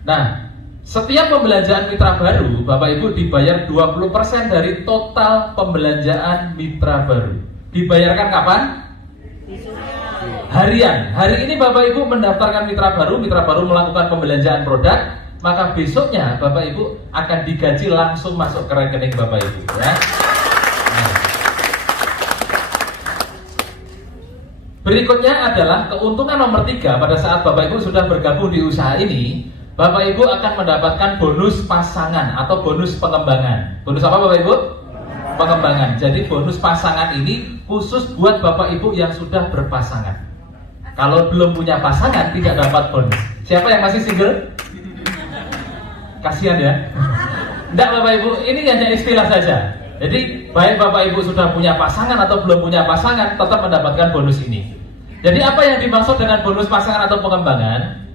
Nah, setiap pembelanjaan mitra baru Bapak Ibu dibayar 20% dari total pembelanjaan mitra baru. Dibayarkan kapan? Harian. Hari ini Bapak Ibu mendaftarkan mitra baru melakukan pembelanjaan produk, maka besoknya Bapak Ibu akan digaji langsung masuk ke rekening Bapak Ibu ya. Berikutnya adalah keuntungan nomor 3. Pada saat Bapak Ibu sudah bergabung di usaha ini, Bapak Ibu akan mendapatkan bonus pasangan atau bonus pengembangan. Bonus apa Bapak Ibu? Pengembangan. Jadi bonus pasangan ini khusus buat Bapak Ibu yang sudah berpasangan. Kalau belum punya pasangan tidak dapat bonus. Siapa yang masih single? Kasihan ya. Enggak Bapak Ibu, ini hanya istilah saja. Jadi baik Bapak Ibu sudah punya pasangan atau belum punya pasangan tetap mendapatkan bonus ini. Jadi apa yang dimaksud dengan bonus pasangan atau pengembangan?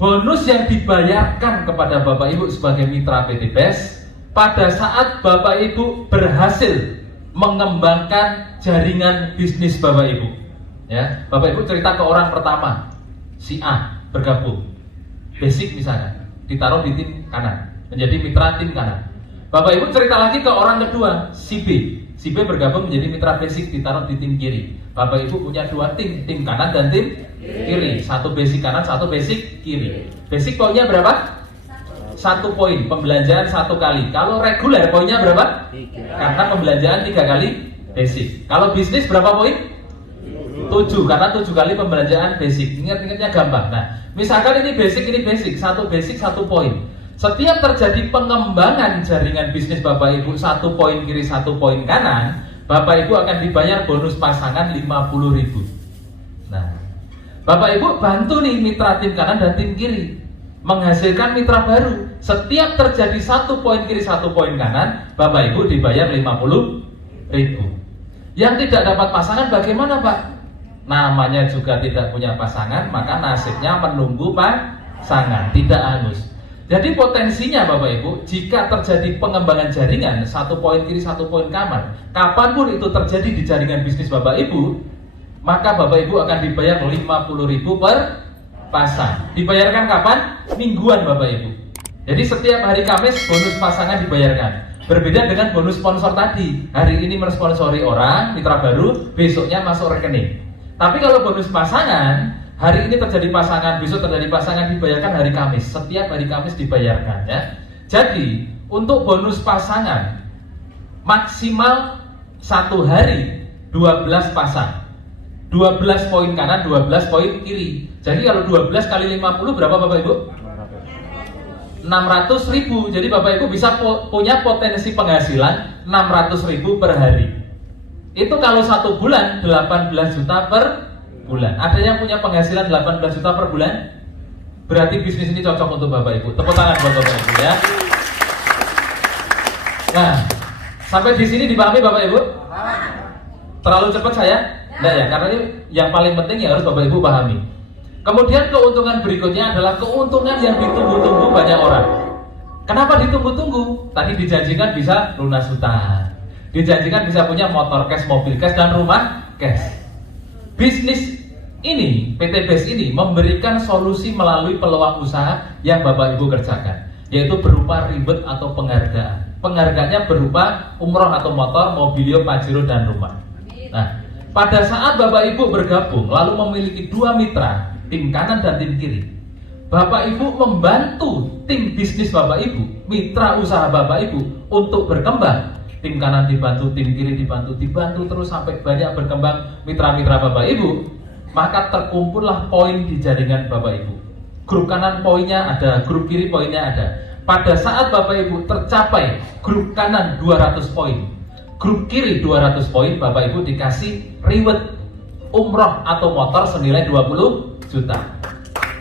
Bonus yang dibayarkan kepada Bapak Ibu sebagai mitra PT BES pada saat Bapak Ibu berhasil mengembangkan jaringan bisnis Bapak Ibu. Ya, Bapak Ibu cerita ke orang pertama, si A bergabung, basic misalnya, ditaruh di tim kanan, menjadi mitra tim kanan. Bapak Ibu cerita lagi ke orang kedua, si B. Si B bergabung menjadi mitra basic, ditaruh di tim kiri. Bapak Ibu punya 2 tim kanan dan tim kiri. 1 basic kanan, 1 basic kiri. Basic poinnya berapa? 1 poin, pembelanjaan 1 kali. Kalau reguler poinnya berapa? 3. Karena pembelanjaan 3 kali basic. Kalau bisnis berapa poin? 7, karena 7 kali pembelanjaan basic. Ingat-ingatnya gampang. Nah, misalkan ini basic, satu basic, 1 poin. Setiap terjadi pengembangan jaringan bisnis Bapak Ibu 1 poin kiri, 1 poin kanan, Bapak Ibu akan dibayar bonus pasangan 50.000. Nah, Bapak Ibu bantu nih mitra tim kanan dan tim kiri menghasilkan mitra baru. Setiap terjadi 1 poin kiri, 1 poin kanan, Bapak Ibu dibayar 50.000. Yang tidak dapat pasangan bagaimana, Pak? Namanya juga tidak punya pasangan, maka nasibnya menunggu pasangan, tidak hangus. Jadi potensinya Bapak Ibu, jika terjadi pengembangan jaringan 1 poin kiri, 1 poin kanan, kapanpun itu terjadi di jaringan bisnis Bapak Ibu, maka Bapak Ibu akan dibayar 50.000 per pasang. Dibayarkan kapan? Mingguan Bapak Ibu. Jadi setiap hari Kamis bonus pasangan dibayarkan. Berbeda dengan bonus sponsor tadi. Hari ini mensponsori orang, mitra baru, besoknya masuk rekening. Tapi kalau bonus pasangan, hari ini terjadi pasangan, besok terjadi pasangan, dibayarkan hari Kamis. Setiap hari Kamis dibayarkan ya. Jadi untuk bonus pasangan maksimal 1 hari 12 pasang. 12 poin kanan, 12 poin kiri. Jadi kalau 12 kali 50 berapa Bapak Ibu? 600.000. Jadi Bapak Ibu bisa punya potensi penghasilan 600.000 per hari. Itu kalau 1 bulan 18 juta per bulan. Ada yang punya penghasilan 18 juta per bulan? Berarti bisnis ini cocok untuk Bapak Ibu. Tepuk tangan buat Bapak Ibu ya. Nah, sampai di sini dipahami Bapak Ibu? Terlalu cepat saya? Nah ya, karena ini yang paling penting yang harus Bapak Ibu pahami. Kemudian keuntungan berikutnya adalah keuntungan yang ditunggu-tunggu banyak orang. Kenapa ditunggu-tunggu? Tadi dijanjikan bisa lunas hutang, dijanjikan bisa punya motor cash, mobil cash, dan rumah cash. Bisnis ini, PT BES ini memberikan solusi melalui peluang usaha yang Bapak Ibu kerjakan, yaitu berupa reward atau penghargaan. Penghargaannya berupa umroh atau motor, mobilio, pajero, dan rumah. Nah, pada saat Bapak Ibu bergabung lalu memiliki 2 mitra, tim kanan dan tim kiri, Bapak Ibu membantu tim bisnis Bapak Ibu, mitra usaha Bapak Ibu untuk berkembang. Tim kanan dibantu, tim kiri dibantu terus sampai banyak berkembang mitra-mitra Bapak Ibu. Maka terkumpullah poin di jaringan Bapak Ibu. Grup kanan poinnya ada, grup kiri poinnya ada. Pada saat Bapak Ibu tercapai grup kanan 200 poin, grup kiri 200 poin, Bapak Ibu dikasih reward umroh atau motor senilai 20 juta.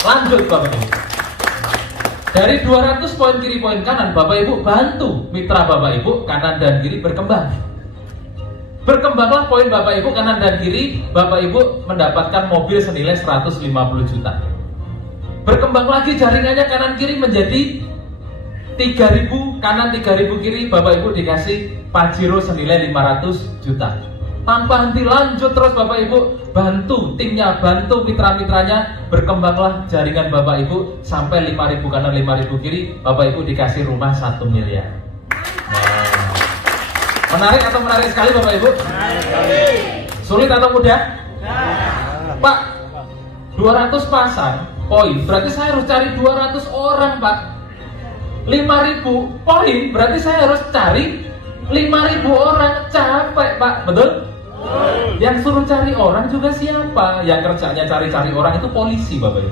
Lanjut Bapak Ibu. Dari 200 poin kiri poin kanan, Bapak Ibu bantu mitra Bapak Ibu kanan dan kiri berkembang. Berkembanglah poin Bapak Ibu kanan dan kiri, Bapak Ibu mendapatkan mobil senilai 150 juta. Berkembang lagi jaringannya kanan kiri menjadi 3.000 kanan 3.000 kiri, Bapak Ibu dikasih pajero senilai 500 juta. Tanpa henti lanjut terus Bapak Ibu, bantu timnya, bantu mitra-mitranya, berkembanglah jaringan Bapak Ibu sampai 5.000 kanan 5.000 kiri, Bapak Ibu dikasih rumah 1 miliar. Menarik atau menarik sekali Bapak Ibu? Sulit atau mudah? Pak, 200 pasang poin, berarti saya harus cari 200 orang Pak. 5.000 poin, berarti saya harus cari 5.000 orang. Capek Pak, betul? Yang suruh cari orang juga siapa? Yang kerjanya cari-cari orang itu polisi Bapak Ibu.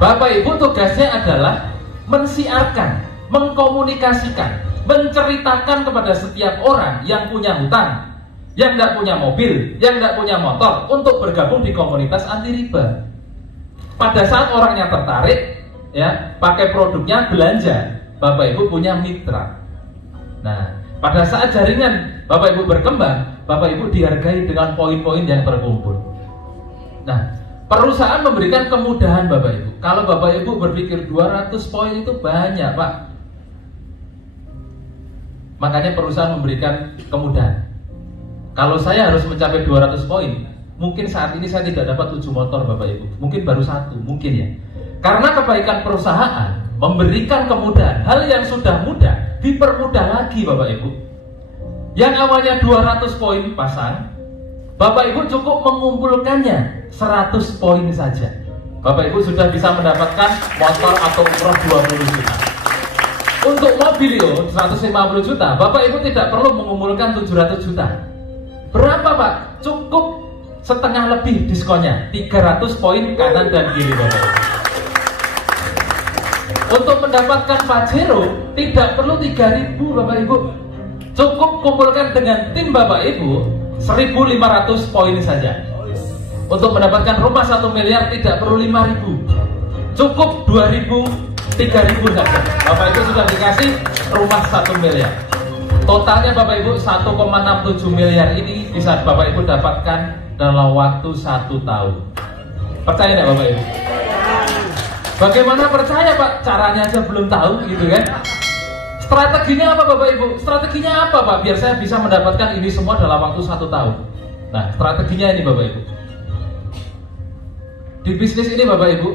Bapak Ibu tugasnya adalah mensiarkan, mengkomunikasikan, menceritakan kepada setiap orang yang punya hutang, yang tidak punya mobil, yang tidak punya motor, untuk bergabung di komunitas anti riba. Pada saat orangnya tertarik, ya, pakai produknya, belanja, Bapak Ibu punya mitra. Nah, pada saat jaringan Bapak Ibu berkembang, Bapak Ibu dihargai dengan poin-poin yang terkumpul. Nah, perusahaan memberikan kemudahan Bapak Ibu. Kalau Bapak Ibu berpikir 200 poin itu banyak Pak, makanya perusahaan memberikan kemudahan. Kalau saya harus mencapai 200 poin, mungkin saat ini saya tidak dapat 7 motor Bapak Ibu, mungkin baru 1, mungkin ya. Karena kebaikan perusahaan memberikan kemudahan. Hal yang sudah mudah dipermudah lagi Bapak Ibu. Yang awalnya 200 poin pasang, Bapak Ibu cukup mengumpulkannya 100 poin saja, Bapak Ibu sudah bisa mendapatkan motor atau umroh 20 juta. Untuk mobilio 150 juta, Bapak Ibu tidak perlu mengumpulkan 700 juta. Berapa Pak? Cukup setengah lebih diskonnya, 300 poin kanan dan kiri Bapak Ibu. Untuk mendapatkan Pajero tidak perlu 3.000 Bapak Ibu, cukup kumpulkan dengan tim Bapak Ibu 1.500 poin saja. Untuk mendapatkan rumah 1 miliar tidak perlu 5.000, cukup 2.000, 3.000 saja. Bapak Ibu sudah dikasih rumah 1 miliar. Totalnya Bapak Ibu 1,67 miliar ini bisa Bapak Ibu dapatkan dalam waktu 1 tahun. Percaya nggak Bapak Ibu? Bagaimana percaya Pak? Caranya aja belum tahu gitu kan? Strateginya apa Bapak Ibu? Strateginya apa Pak? Biar saya bisa mendapatkan ini semua dalam waktu 1 tahun. Nah, strateginya ini Bapak Ibu. Di bisnis ini Bapak Ibu,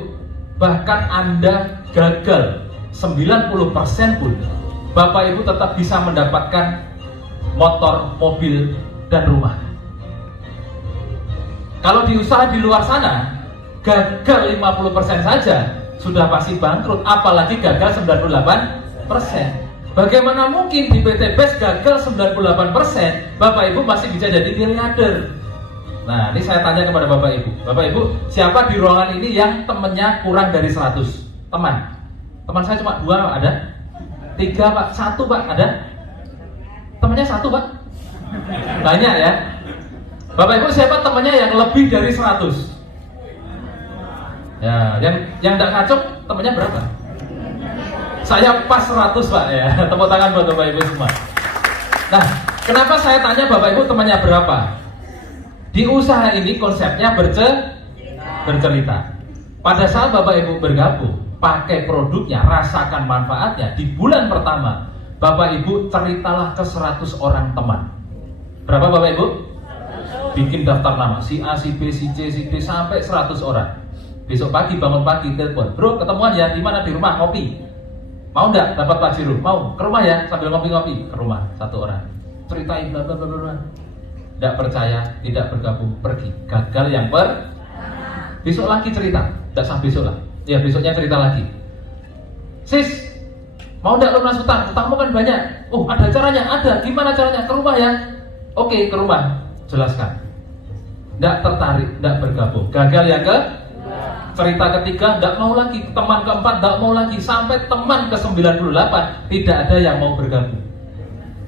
bahkan Anda gagal 90% pun, Bapak Ibu tetap bisa mendapatkan motor, mobil, dan rumah. Kalau di usaha di luar sana, gagal 50% saja sudah pasti bangkrut, apalagi gagal 98%. Bagaimana mungkin di PT BES gagal 98%, Bapak Ibu masih bisa jadi miliarder? Nah, ini saya tanya kepada Bapak Ibu. Bapak Ibu, siapa di ruangan ini yang temannya kurang dari 100? Teman saya cuma 2, ada? 3 Pak, 1 Pak, ada? Temannya 1 Pak? Banyak ya? Bapak Ibu, siapa temannya yang lebih dari 100? Ya, yang tidak kacau temannya berapa? Saya pas 100 Pak ya. Tepuk tangan buat Bapak Ibu semua. Nah, kenapa saya tanya Bapak Ibu temannya berapa? Di usaha ini konsepnya bercerita. Pada saat Bapak Ibu bergabung, pakai produknya, rasakan manfaatnya, di bulan pertama Bapak Ibu ceritalah ke 100 orang teman. Berapa Bapak Ibu? Bikin daftar nama, si A, si B, si C, si D, sampai 100 orang. Besok pagi bangun pagi telepon, bro ketemuan ya, di mana? Di rumah, ngopi. Mau nggak dapat Pajero? Mau, ke rumah ya, sambil ngopi-ngopi. Ke rumah, 1 orang. Ceritain bla bla bla bla. Tidak percaya, tidak bergabung, pergi. Gagal yang besok lagi cerita, tidak sah besok lah. Ya besoknya cerita lagi. Sis, mau nggak lunas utang? Utangmu kan banyak. Oh ada caranya, ada. Gimana caranya? Ke rumah ya. Oke, ke rumah. Jelaskan. Tidak tertarik, tidak bergabung. Gagal yang cerita ketiga, tidak mau lagi. Teman keempat, tidak mau lagi. Sampai teman ke-98, tidak ada yang mau bergabung.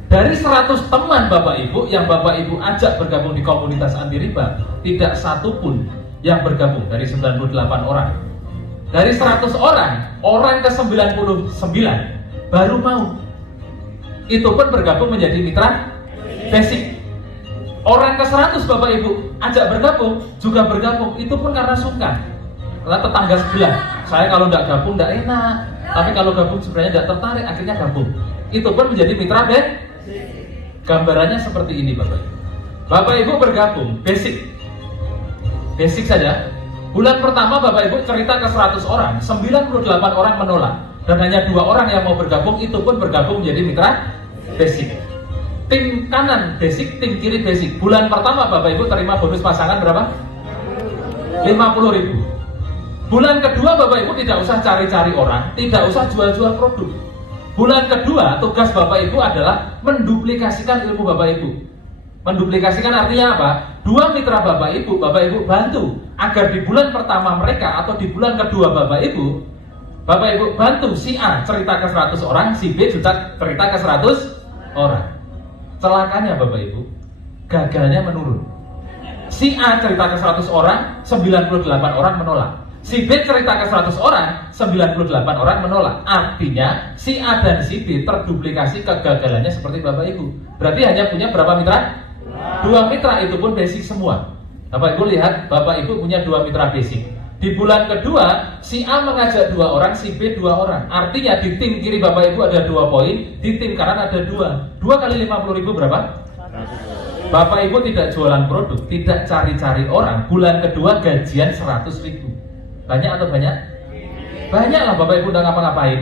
Dari 100 teman Bapak Ibu yang Bapak Ibu ajak bergabung di komunitas anti riba, tidak satu pun yang bergabung dari 98 orang. Dari 100 orang ke-99 baru mau. Itu pun bergabung menjadi mitra basic. Orang ke-100 Bapak Ibu ajak bergabung, juga bergabung, itu pun karena suka. Karena tetangga sebelah, saya kalau tidak gabung tidak enak, tapi kalau gabung sebenarnya tidak tertarik, akhirnya gabung. Itu pun menjadi mitra basic. Gambarannya seperti ini Bapak Ibu. Bapak Ibu bergabung, basic saja. Bulan pertama Bapak Ibu cerita ke 100 orang, 98 orang menolak. Dan hanya 2 orang yang mau bergabung, itu pun bergabung menjadi mitra basic. Tim kanan basic, tim kiri basic. Bulan pertama Bapak Ibu terima bonus pasangan berapa? 50.000. Bulan kedua Bapak Ibu tidak usah cari-cari orang, tidak usah jual-jual produk. Bulan kedua tugas Bapak Ibu adalah menduplikasikan ilmu Bapak Ibu. Menduplikasikan artinya apa? 2 mitra Bapak Ibu bantu agar di bulan pertama mereka atau di bulan kedua Bapak Ibu bantu si A cerita ke 100 orang, si B juga cerita ke 100 orang. Celakanya Bapak Ibu, gagalnya menurun. Si A cerita ke 100 orang, 98 orang menolak. Si B cerita ke 100 orang, 98 orang menolak. Artinya si A dan si B terduplikasi kegagalannya seperti Bapak Ibu. Berarti hanya punya berapa mitra? 2 mitra, itu pun basic semua. Bapak Ibu lihat, Bapak Ibu punya 2 mitra basic. Di bulan kedua, si A mengajak 2 orang, si B 2 orang. Artinya di tim kiri Bapak Ibu ada 2 poin, di tim kanan ada 2. 2 kali 50.000 berapa? Bapak Ibu tidak jualan produk, tidak cari-cari orang. Bulan kedua gajian 100.000. Banyak atau banyak? Banyak lah Bapak Ibu udah ngapa-ngapain.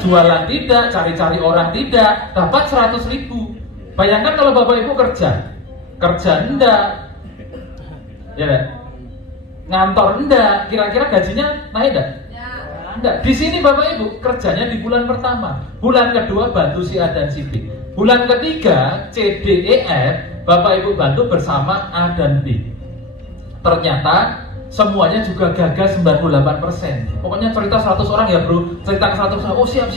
Jualan tidak, cari-cari orang tidak, dapat 100.000. Bayangkan kalau Bapak Ibu kerja enggak, ya enggak? Ngantor enggak, kira-kira gajinya naik enggak? Enggak. Di sini Bapak Ibu kerjanya di bulan pertama, bulan kedua bantu si A dan si B, bulan ketiga C, D, E, F Bapak Ibu bantu bersama A dan B. Ternyata semuanya juga gagal 98%. Pokoknya cerita 100 orang ya bro, cerita ke 100 orang, oh siap.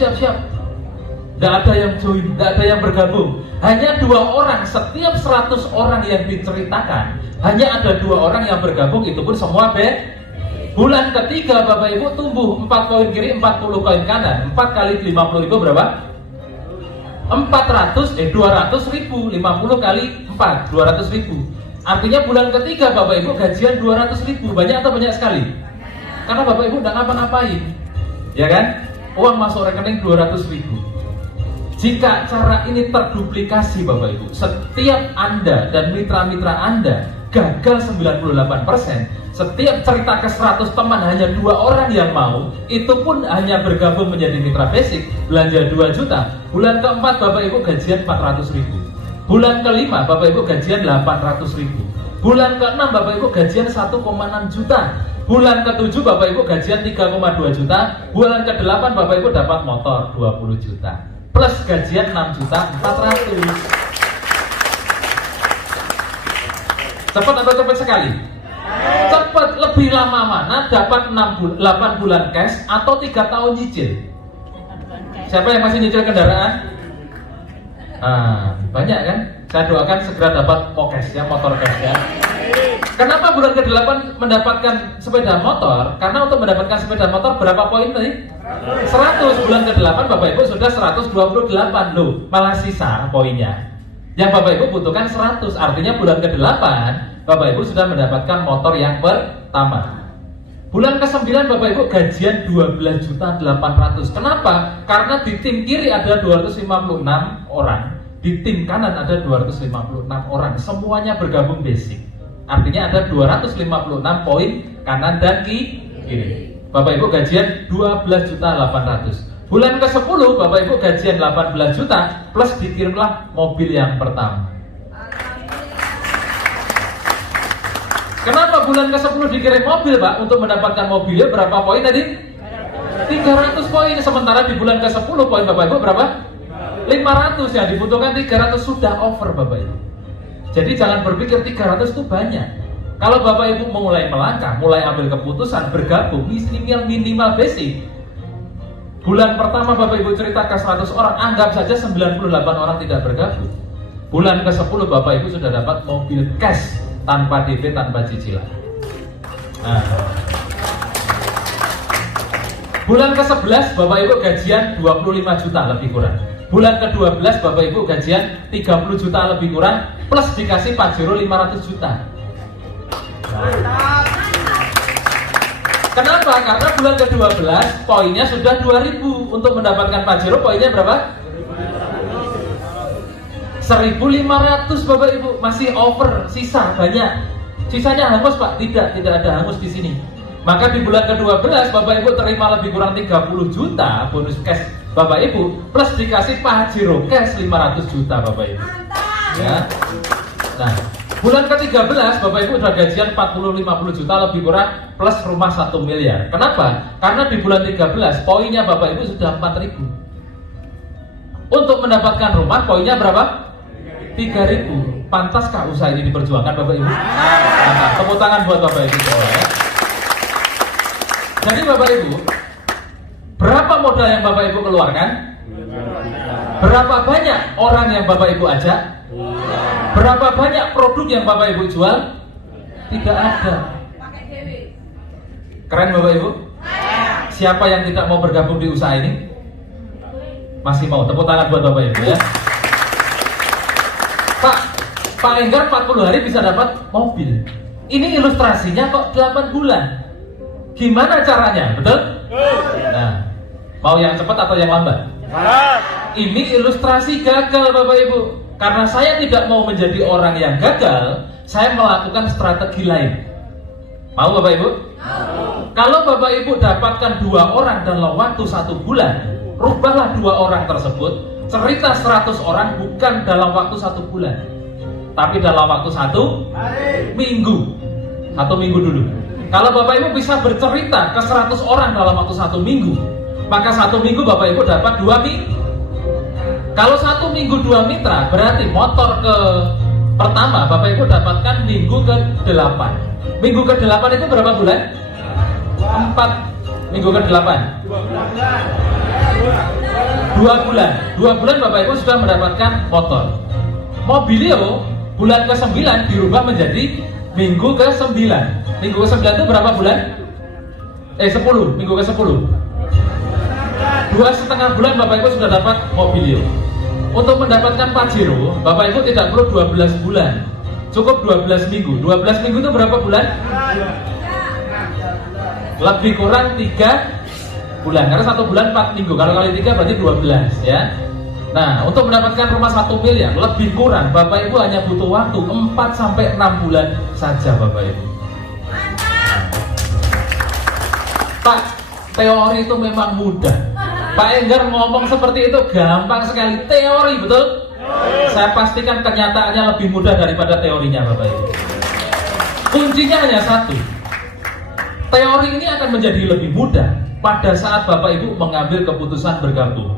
Tidak ada yang join, tidak ada yang bergabung. Hanya 2 orang, setiap 100 orang yang diceritakan, hanya ada 2 orang yang bergabung, itu pun semua Bulan ketiga Bapak Ibu tumbuh 4 koin kiri, 40 koin kanan. 4 kali 50 ribu berapa? 200 ribu. 50 kali 4, 200 ribu. Artinya bulan ketiga Bapak Ibu gajian 200 ribu. Banyak atau banyak sekali? Karena Bapak Ibu tidak ngapa-ngapain, ya kan? Uang masuk rekening 200 ribu. Jika cara ini terduplikasi Bapak Ibu, setiap Anda dan mitra-mitra Anda gagal 98%, setiap cerita ke 100 teman hanya 2 orang yang mau, itu pun hanya bergabung menjadi mitra basic, belanja 2 juta. Bulan keempat Bapak Ibu gajian 400 ribu. Bulan kelima Bapak Ibu gajian 800 ribu. Bulan keenam Bapak Ibu gajian 1,6 juta. Bulan ketujuh Bapak Ibu gajian 3,2 juta. Bulan ke-8 Bapak Ibu dapat motor 20 juta. Plus gajian 6 juta 400. Cepat atau cepat sekali? Cepat. Lebih lama mana? Dapat 8 bulan cash atau 3 tahun nyicil? Siapa yang masih nyicil kendaraan? Banyak kan? Saya doakan segera dapat cash ya, motor cash ya. Kenapa bulan ke-8 mendapatkan sepeda motor? Karena untuk mendapatkan sepeda motor berapa poin tadi? 100. Bulan ke-8 Bapak Ibu sudah 128 loh, malah sisa poinnya. Yang Bapak Ibu butuhkan 100. Artinya bulan ke-8 Bapak Ibu sudah mendapatkan motor yang pertama. Bulan ke-9 Bapak Ibu gajian 12.800.000. Kenapa? Karena di tim kiri ada 256 orang, di tim kanan ada 256 orang. Semuanya bergabung basic. Artinya ada 256 poin kanan dan kiri. Bapak Ibu gajian 12.800.000. Bulan ke-10 Bapak Ibu gajian 18 juta plus dikirimlah mobil yang pertama. Kenapa bulan ke-10 dikirim mobil Pak? Untuk mendapatkan mobilnya berapa poin tadi? 300 poin. Sementara di bulan ke-10 poin Bapak Ibu berapa? 500. Yang dibutuhkan 300 sudah over Bapak Ibu. Jadi jangan berpikir 300 itu banyak. Kalau Bapak Ibu mulai melangkah, mulai ambil keputusan, bergabung, minimal basic. Bulan pertama Bapak Ibu cerita ke 100 orang, anggap saja 98 orang tidak bergabung. Bulan ke-10 Bapak Ibu sudah dapat mobil cash tanpa DP, tanpa cicilan. Bulan ke-11 Bapak Ibu gajian 25 juta lebih kurang. Bulan ke-12 Bapak Ibu gajian 30 juta lebih kurang plus dikasih Pajero 500 juta. Kenapa? Karena bulan ke-12 poinnya sudah 2000. Untuk mendapatkan Pajero poinnya berapa? 1.500 Bapak Ibu. Masih over, sisa banyak. Sisanya hangus Pak? Tidak ada hangus di sini. Maka di bulan ke-12 Bapak Ibu terima lebih kurang 30 juta bonus cash Bapak Ibu plus dikasih Pajero cash 500 juta Bapak Ibu. Ya. Nah, bulan ke-13 Bapak Ibu sudah gajian 40-50 juta lebih kurang plus rumah 1 miliar. Kenapa? Karena di bulan 13 poinnya Bapak Ibu sudah 4.000. Untuk mendapatkan rumah poinnya berapa? 3.000. Pantaskah usaha ini diperjuangkan Bapak Ibu? Nah, tepuk tangan buat Bapak Ibu semua ya. Jadi Bapak Ibu, berapa modal yang Bapak Ibu keluarkan? Berapa banyak orang yang Bapak Ibu ajak? Berapa banyak produk yang Bapak Ibu jual? Tidak ada. Keren Bapak Ibu? Siapa yang tidak mau bergabung di usaha ini? Masih mau? Tepuk tangan buat Bapak Ibu ya. Pak Enggar 40 hari bisa dapat mobil. Ini ilustrasinya kok 8 bulan. Gimana caranya? Betul? Nah, mau yang cepat atau yang lambat? Ini ilustrasi gagal Bapak Ibu. Karena saya tidak mau menjadi orang yang gagal, saya melakukan strategi lain. Mau Bapak Ibu? Kalau Bapak Ibu dapatkan 2 orang dalam waktu 1 bulan, rubahlah 2 orang tersebut. Cerita 100 orang bukan dalam waktu 1 bulan, tapi dalam waktu 1 minggu. 1 minggu dulu. Kalau Bapak Ibu bisa bercerita ke 100 orang dalam waktu 1 minggu, maka 1 minggu Bapak Ibu dapat 2 minggu. Kalau 1 minggu 2 mitra, berarti motor ke pertama Bapak Ibu dapatkan minggu ke-8. Minggu ke-8 itu berapa bulan? 4. Minggu ke-8 2 bulan. 2 bulan Bapak Ibu sudah mendapatkan motor. Mobilio bulan ke-9 dirubah menjadi minggu ke-9. Minggu ke-9 itu berapa bulan? 10. Minggu ke-10 2,5 bulan Bapak Ibu sudah dapat mobilio. Untuk mendapatkan Pajero, Bapak Ibu tidak perlu 12 bulan, cukup 12 minggu. 12 minggu itu berapa bulan? Lebih kurang 3 bulan, karena 1 bulan 4 minggu. Kalau kali 3 berarti 12 ya. Nah, untuk mendapatkan rumah 1 miliar lebih kurang Bapak Ibu hanya butuh waktu 4-6 bulan saja Bapak Ibu. Pak, teori itu memang mudah. Pak Enggar ngomong seperti itu gampang sekali, teori, betul? Saya pastikan kenyataannya lebih mudah daripada teorinya Bapak Ibu. Kuncinya hanya satu. Teori ini akan menjadi lebih mudah pada saat Bapak Ibu mengambil keputusan bergabung.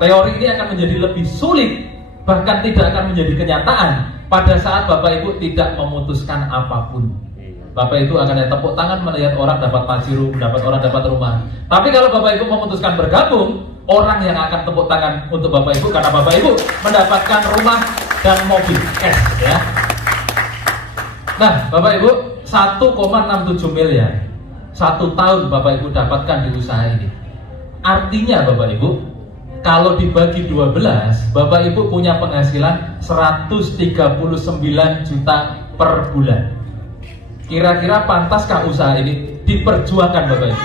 Teori ini akan menjadi lebih sulit, bahkan tidak akan menjadi kenyataan pada saat Bapak Ibu tidak memutuskan apapun. Bapak Ibu akan ada tepuk tangan melihat orang dapat Pajero, dapat orang dapat rumah. Tapi kalau Bapak Ibu memutuskan bergabung, orang yang akan tepuk tangan untuk Bapak Ibu karena Bapak Ibu mendapatkan rumah dan mobil cash ya. Nah, Bapak Ibu 1,67 miliar 1 tahun Bapak Ibu dapatkan di usaha ini. Artinya Bapak Ibu, kalau dibagi 12, Bapak Ibu punya penghasilan 139 juta per bulan. Kira-kira pantaskah usaha ini diperjuangkan Bapak Ibu?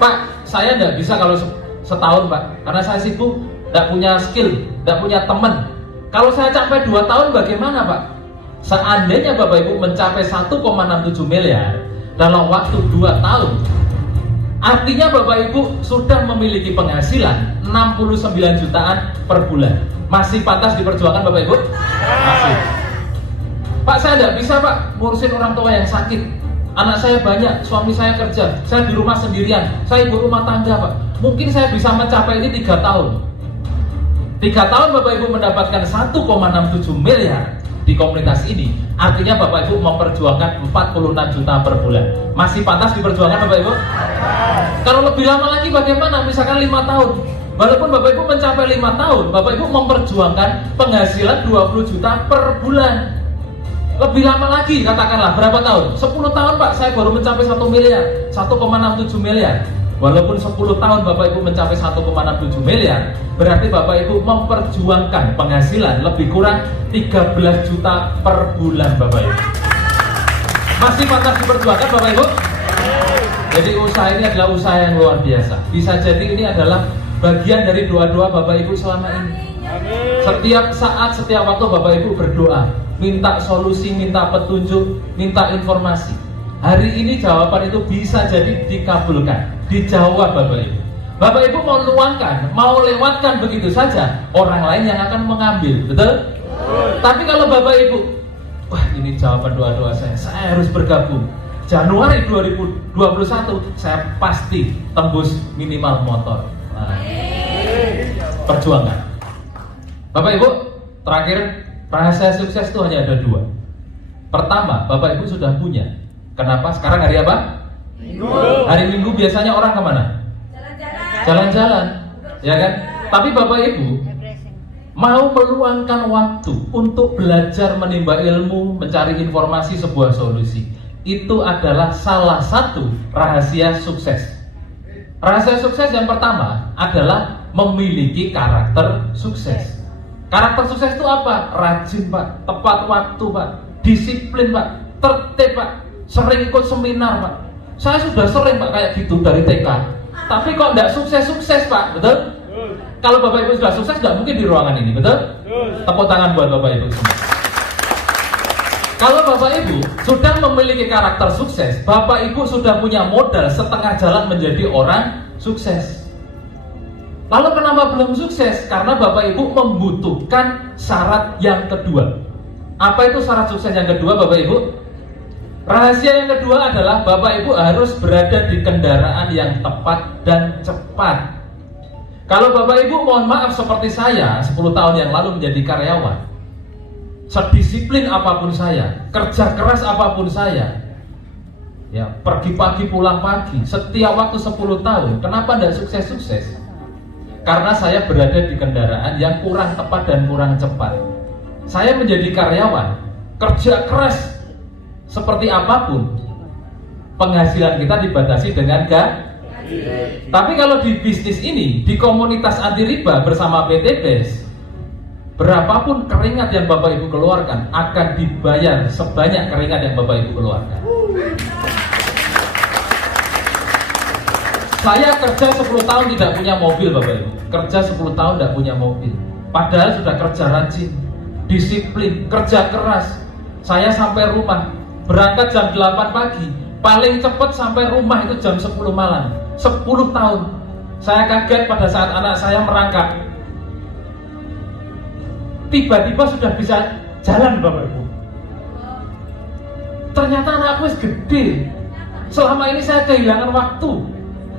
Pak, saya tidak bisa kalau setahun Pak, karena saya sibuk, tidak punya skill, tidak punya teman. Kalau saya capai 2 tahun bagaimana Pak? Seandainya Bapak Ibu mencapai 1,67 miliar dalam waktu 2 tahun, artinya Bapak Ibu sudah memiliki penghasilan 69 jutaan per bulan. Masih pantas diperjuangkan Bapak Ibu? Masih. Pak, saya tidak bisa Pak ngurusin orang tua yang sakit. Anak saya banyak, suami saya kerja, saya di rumah sendirian, saya ibu rumah tangga Pak. Mungkin saya bisa mencapai ini 3 tahun. 3 tahun Bapak Ibu mendapatkan 1,67 miliar di komunitas ini. Artinya Bapak Ibu memperjuangkan 46 juta per bulan. Masih pantas diperjuangkan Bapak Ibu? Kalau lebih lama lagi bagaimana? Misalkan 5 tahun. Walaupun Bapak Ibu mencapai 5 tahun, Bapak Ibu memperjuangkan penghasilan 20 juta per bulan. Lebih lama lagi, katakanlah berapa tahun? 10 tahun Pak, saya baru mencapai 1 miliar 1,67 miliar. Walaupun 10 tahun Bapak Ibu mencapai 1,67 miliar, berarti Bapak Ibu memperjuangkan penghasilan lebih kurang 13 juta per bulan Bapak Ibu. Masih pantas diperjuangkan Bapak Ibu? Jadi usaha ini adalah usaha yang luar biasa. Bisa jadi ini adalah bagian dari doa-doa Bapak Ibu selama ini. Setiap saat, setiap waktu Bapak Ibu berdoa, minta solusi, minta petunjuk, minta informasi. Hari ini jawaban itu bisa jadi dikabulkan, dijawab Bapak Ibu. Bapak Ibu mau luangkan, mau lewatkan begitu saja, orang lain yang akan mengambil, betul? Tapi kalau Bapak Ibu, wah ini jawaban doa-doa saya harus bergabung. Januari 2021 saya pasti tembus minimal motor. Nah, perjuangan. Bapak Ibu, terakhir, rahasia sukses itu hanya ada 2. Pertama, Bapak Ibu sudah punya. Kenapa? Sekarang hari apa? Minggu. Hari Minggu biasanya orang kemana? Jalan-jalan, ya kan? Tapi Bapak Ibu mau meluangkan waktu untuk belajar menimba ilmu, mencari informasi sebuah solusi. Itu adalah salah satu rahasia sukses. Rahasia sukses yang pertama adalah memiliki karakter sukses. Karakter sukses itu apa? Rajin Pak, tepat waktu Pak, disiplin Pak, tertib Pak, sering ikut seminar Pak. Saya sudah sering Pak kayak gitu dari TK. Tapi kok tidak sukses-sukses Pak, betul? Kalau Bapak Ibu sudah sukses, tidak mungkin di ruangan ini, betul? Tepuk tangan buat Bapak Ibu semua. Kalau Bapak Ibu sudah memiliki karakter sukses, Bapak Ibu sudah punya modal setengah jalan menjadi orang sukses. Lalu kenapa belum sukses? Karena Bapak Ibu membutuhkan syarat yang kedua. Apa itu syarat sukses yang kedua Bapak Ibu? Rahasia yang kedua adalah Bapak Ibu harus berada di kendaraan yang tepat dan cepat. Kalau Bapak Ibu mohon maaf seperti saya 10 tahun yang lalu menjadi karyawan, sedisiplin apapun saya, kerja keras apapun saya, ya pergi pagi pulang pagi, setiap waktu 10 tahun, kenapa tidak sukses-sukses? Karena saya berada di kendaraan yang kurang tepat dan kurang cepat. Saya menjadi karyawan, kerja keras seperti apapun, penghasilan kita dibatasi dengan gaji. Tapi kalau di bisnis ini, di komunitas anti riba bersama PT BES, berapapun keringat yang Bapak Ibu keluarkan akan dibayar sebanyak keringat yang Bapak Ibu keluarkan. Saya kerja 10 tahun tidak punya mobil Bapak Ibu. Kerja 10 tahun tidak punya mobil. Padahal sudah kerja rajin, disiplin, kerja keras. Saya sampai rumah, berangkat jam 8 pagi, paling cepat sampai rumah itu jam 10 malam. 10 tahun. Saya kaget pada saat anak saya merangkak. Tiba-tiba sudah bisa jalan Bapak Ibu. Ternyata anakku gede. Selama ini saya kehilangan waktu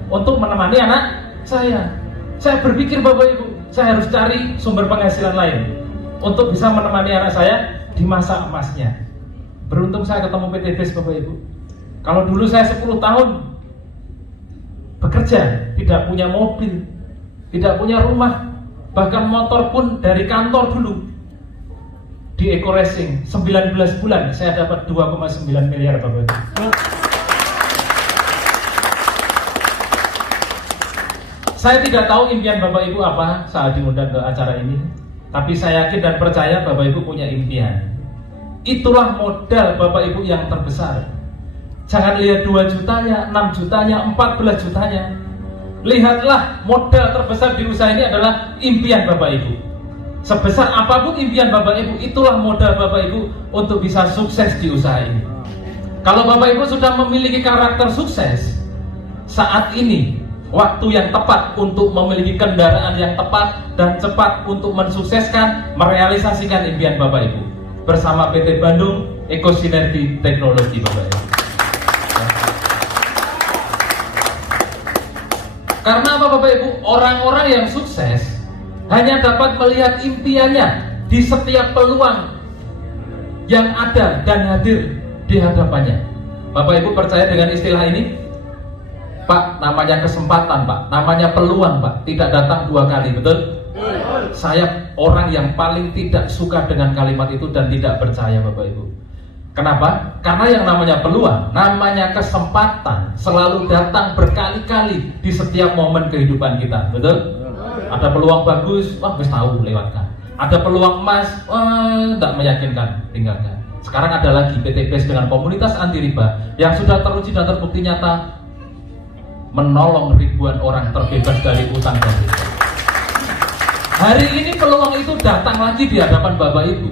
untuk menemani anak saya. Saya berpikir Bapak Ibu, saya harus cari sumber penghasilan lain untuk bisa menemani anak saya di masa emasnya. Beruntung saya ketemu PT BES Bapak Ibu. Kalau dulu saya 10 tahun bekerja, tidak punya mobil, tidak punya rumah, bahkan motor pun dari kantor dulu. Di Eco Racing 19 bulan saya dapat 2,9 miliar Bapak Ibu. Saya tidak tahu impian Bapak Ibu apa saat diundang ke acara ini, tapi saya yakin dan percaya Bapak Ibu punya impian. Itulah modal Bapak Ibu yang terbesar. Jangan lihat 2 jutanya, 6 jutanya, 14 jutanya. Lihatlah modal terbesar di usaha ini adalah impian Bapak Ibu. Sebesar apapun impian Bapak Ibu, itulah modal Bapak Ibu untuk bisa sukses di usaha ini. Kalau Bapak Ibu sudah memiliki karakter sukses, saat ini waktu yang tepat untuk memiliki kendaraan yang tepat dan cepat untuk mensukseskan, merealisasikan impian Bapak Ibu bersama PT Bandung Ekosinergi Teknologi Bapak Ibu. Karena apa Bapak Ibu? Orang-orang yang sukses hanya dapat melihat impiannya di setiap peluang yang ada dan hadir di hadapannya. Bapak Ibu percaya dengan istilah ini? Pak, namanya kesempatan Pak, namanya peluang Pak, tidak datang 2 kali, betul? Saya orang yang paling tidak suka dengan kalimat itu dan tidak percaya Bapak Ibu. Kenapa? Karena yang namanya peluang, namanya kesempatan selalu datang berkali-kali di setiap momen kehidupan kita, betul? Ada peluang bagus, wah wis tahu lewatkan. Ada peluang emas, wah tidak meyakinkan, tinggalkan. Sekarang ada lagi PT BES dengan komunitas anti riba yang sudah teruji dan terbukti nyata menolong ribuan orang terbebas dari utang dan riba. Hari ini peluang itu datang lagi di hadapan Bapak Ibu.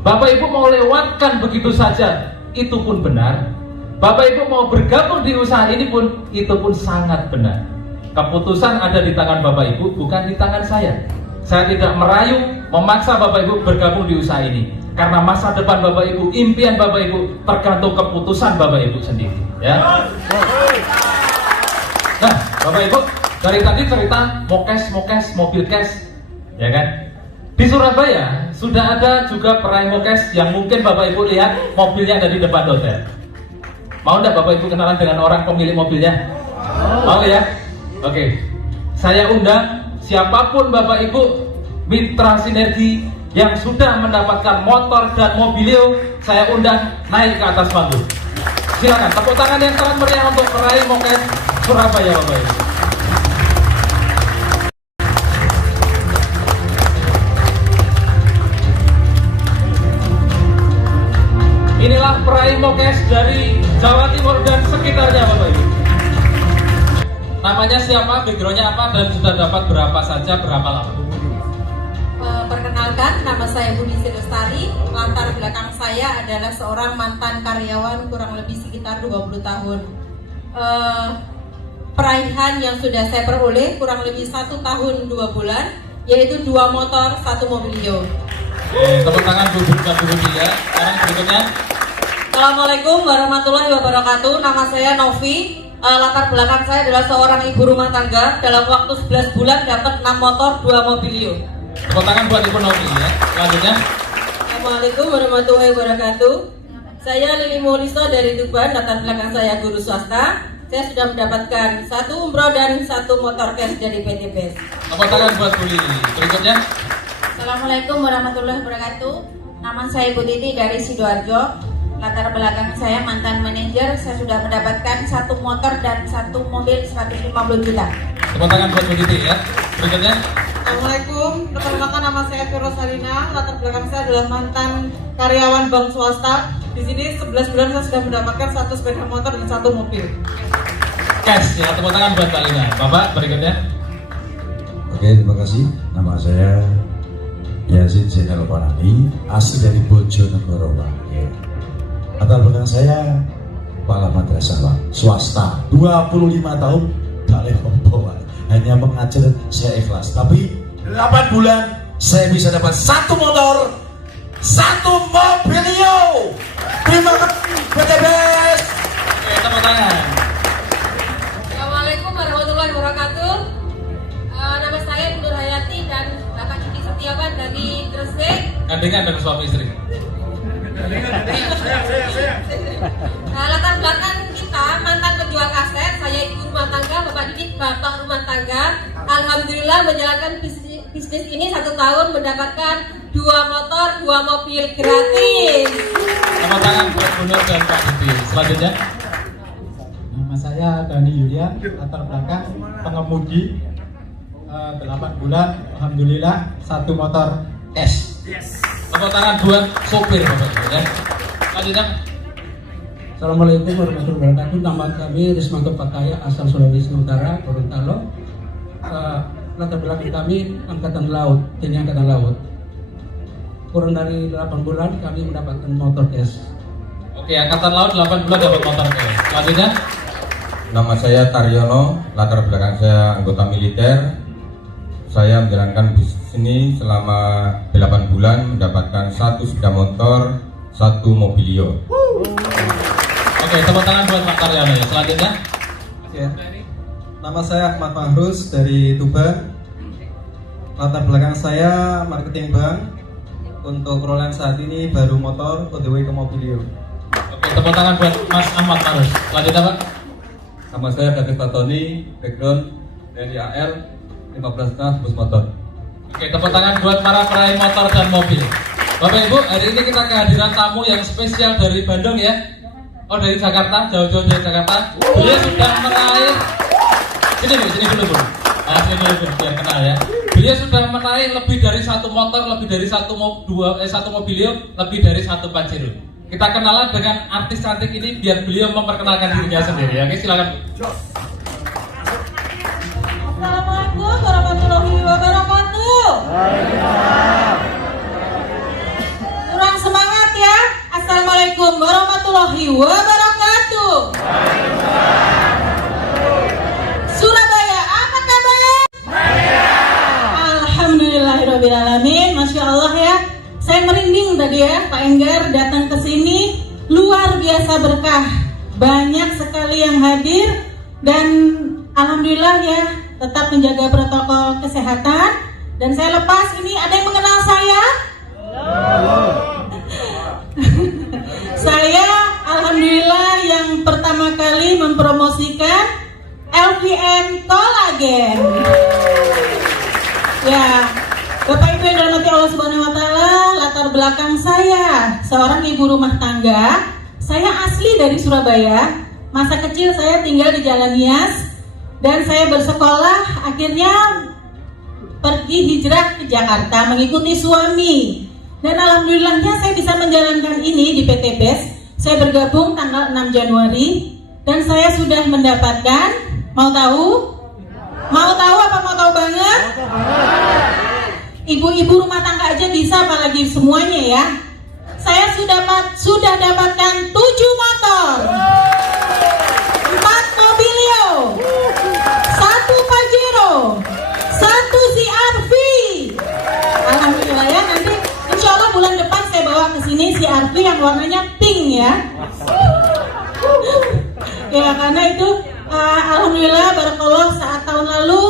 Bapak Ibu mau lewatkan begitu saja, itu pun benar. Bapak Ibu mau bergabung di usaha ini pun, itu pun sangat benar. Keputusan ada di tangan Bapak Ibu, bukan di tangan saya. Saya tidak merayu, memaksa Bapak Ibu bergabung di usaha ini. Karena masa depan Bapak Ibu, impian Bapak Ibu, tergantung keputusan Bapak Ibu sendiri. Ya. Nah, Bapak Ibu, dari tadi cerita mokes, mobil cash, ya kan? Di Surabaya sudah ada juga peraih mokes yang mungkin Bapak Ibu lihat mobilnya ada di depan hotel. Mau enggak Bapak Ibu kenalan dengan orang pemilik mobilnya? Mau ya? Oke. Saya undang siapapun Bapak Ibu mitra sinergi yang sudah mendapatkan motor dan mobilio, saya undang naik ke atas panggung. Silakan tepuk tangan yang sangat meriah untuk peraih mokes Surabaya Bapak Ibu. Inilah peraih mokes dari Jawa Timur dan sekitarnya Bapak Ibu. Namanya siapa, backgroundnya apa, dan sudah dapat berapa saja, berapa lama? Perkenalkan, nama saya Budi Lestari. Latar belakang saya adalah seorang mantan karyawan kurang lebih sekitar 20 tahun. Peraihan yang sudah saya peroleh kurang lebih 1 tahun 2 bulan, yaitu 2 motor, 1 mobilio. Tepuk tangan Bu Budi ya. Sekarang berikutnya. Assalamualaikum warahmatullahi wabarakatuh. Nama saya Novi. Latar belakang saya adalah seorang ibu rumah tangga. Dalam waktu 11 bulan dapat 6 motor, 2 mobilio. Tepuk tangan buat Ibu Novi ya. Selanjutnya. Assalamualaikum warahmatullahi wabarakatuh. Saya Lili Mauliso dari Tuban, latar belakang saya guru swasta. Saya sudah mendapatkan 1 umroh dan 1 motor cash dari PT BES. Tepuk tangan buat Bu Lili. Berikutnya. Assalamualaikum warahmatullahi wabarakatuh. Nama saya Ibu Titi dari Sidoarjo. Latar belakang saya mantan manajer. Saya sudah mendapatkan 1 motor dan 1 mobil 150 juta. Tepuk tangan buat Bu Titi ya. Berikutnya. Assalamualaikum, perkenalkan nama saya Vero Salina. Latar belakang saya adalah mantan karyawan bank swasta. Di sini 11 bulan saya sudah mendapatkan 1 sepeda motor dan 1 mobil. Cash ya, tepuk tangan buat Mbak Lina. Bapak berikutnya. Oke, terima kasih. Nama saya Yazid Zainal Panani, asli dari Bojonegoro, Pak. Ya. Latar belakang saya kepala madrasah, Pak. Swasta, 25 tahun balik Pak. Hanya mengajar saya ikhlas. Tapi 8 bulan saya bisa dapat 1 motor, 1 mobilio. Terima kasih PT BES. Oke, tepuk tangan. Assalamualaikum warahmatullahi wabarakatuh. Nama saya Nur Hayati dan Bapak Didi Setiawan dari Gresik. Gandengan dengan suami istri. Latar belakang kita mantan penjual kaset, saya ibu rumah tangga, Bapak Didi bapak rumah tangga. Alhamdulillah menjalankan bisnis ini 1 tahun mendapatkan 2 motor, 2 mobil gratis. Tepuk tangan buat Bu Nur dan Pak Didi. Selanjutnya. Nama saya Dani Yulian, latar belakang pengemudi, 8 bulan, alhamdulillah 1 motor cash. Tepuk tangan buat sopir Bapak ya. Selanjutnya. Assalamualaikum warahmatullahi wabarakatuh. Nama kami Rismanto Pataya, asal Sulawesi Utara, Gorontalo. Latar belakang kami Angkatan Laut, TNI Angkatan Laut. Kurang dari 8 bulan kami mendapatkan motor cash. Oke, Angkatan Laut 8 bulan dapat motor cash. Selanjutnya. Nama saya Taryono, latar belakang saya anggota militer. Saya menjalankan bisnis ini selama 8 bulan, mendapatkan 1 sepeda motor, 1 mobilio. Oke, tepuk tangan buat Pak Taryono ya. Selanjutnya. Ya. Nama saya Ahmad Mahrus dari Tuban. Latar belakang saya marketing bank. Untuk perolehan saat ini baru motor, on the way ke mobilio. Oke, tepuk tangan buat Mas Ahmad Tarus. Selanjutnya Pak. Nama saya David Fatoni, background dari AL 15 tahun bus motor. Oke, tepuk tangan buat para peraih motor dan mobil. Bapak Ibu, hari ini kita kehadiran tamu yang spesial dari Bandung ya. Oh, dari Jakarta, jauh-jauh dari Jakarta. Beliau sudah meraih. Sini dulu Bu. Sini dulu biar kenal ya. Beliau sudah meraih lebih dari 1 motor, lebih dari 1 mobilio, lebih dari 1 Pajero. Kita kenalan dengan artis cantik ini biar beliau memperkenalkan dirinya sendiri. Oke, silakan. Assalamualaikum warahmatullahi wabarakatuh. Kurang semangat ya. Assalamualaikum warahmatullahi wabarakatuh. Surabaya, apa kabar? Alhamdulillahirobbilalamin. Masya Allah ya. Saya merinding tadi ya, Pak Enggar datang ke sini, luar biasa berkah. Banyak sekali yang hadir dan alhamdulillah ya, tetap menjaga protokol kesehatan. Dan saya lepas ini, ada yang mengenal saya? Saya alhamdulillah yang pertama kali mempromosikan LVN Kolagen. Ya, Bapak Ibu yang dirahmati Allah Subhanahu wa taala, latar belakang saya seorang ibu rumah tangga. Saya asli dari Surabaya. Masa kecil saya tinggal di Jalan Nias dan saya bersekolah, akhirnya pergi hijrah ke Jakarta mengikuti suami. Dan alhamdulillahnya saya bisa menjalankan ini di PT BES. Saya bergabung tanggal 6 Januari dan saya sudah mendapatkan, mau tahu? Mau tahu apa mau tahu banget? Ibu-ibu rumah tangga aja bisa, apalagi semuanya ya. Saya sudah dapatkan 7 motor, 4 mobilio, 1 Pajero, 1 CR-V. Alhamdulillah ya, nanti insya Allah bulan depan saya bawa ke sini CR-V yang warnanya pink ya. Ya karena itu alhamdulillah barakallah saat tahun lalu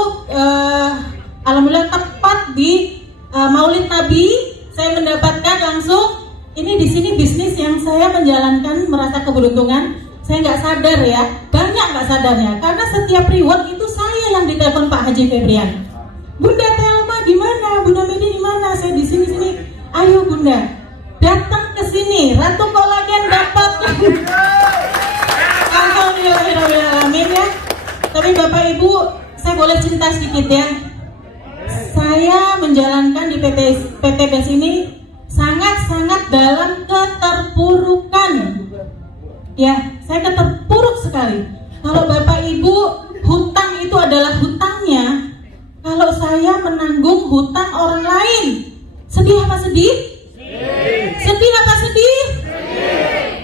alhamdulillah tepat di Maulid Nabi saya mendapatkan langsung Ini di sini bisnis yang saya menjalankan merasa keberuntungan. Saya nggak sadar ya, banyak nggak sadarnya. Karena setiap reward itu saya yang ditelepon Pak Haji Febrian. Bunda Telma di mana? Bunda Medi di mana? Saya di sini. Ayo Bunda, datang ke sini. Ratu Kolagen dapat. Alhamdulillahirobbilalamin ya. Tapi Bapak Ibu, saya boleh cerita sedikit ya. Saya menjalankan di PT BES ini sangat-sangat dalam keterpurukan. Ya, saya keterpuruk sekali. Kalau Bapak Ibu, hutang itu adalah hutangnya. Kalau saya menanggung hutang orang lain, sedih apa sedih? Sedih apa sedih?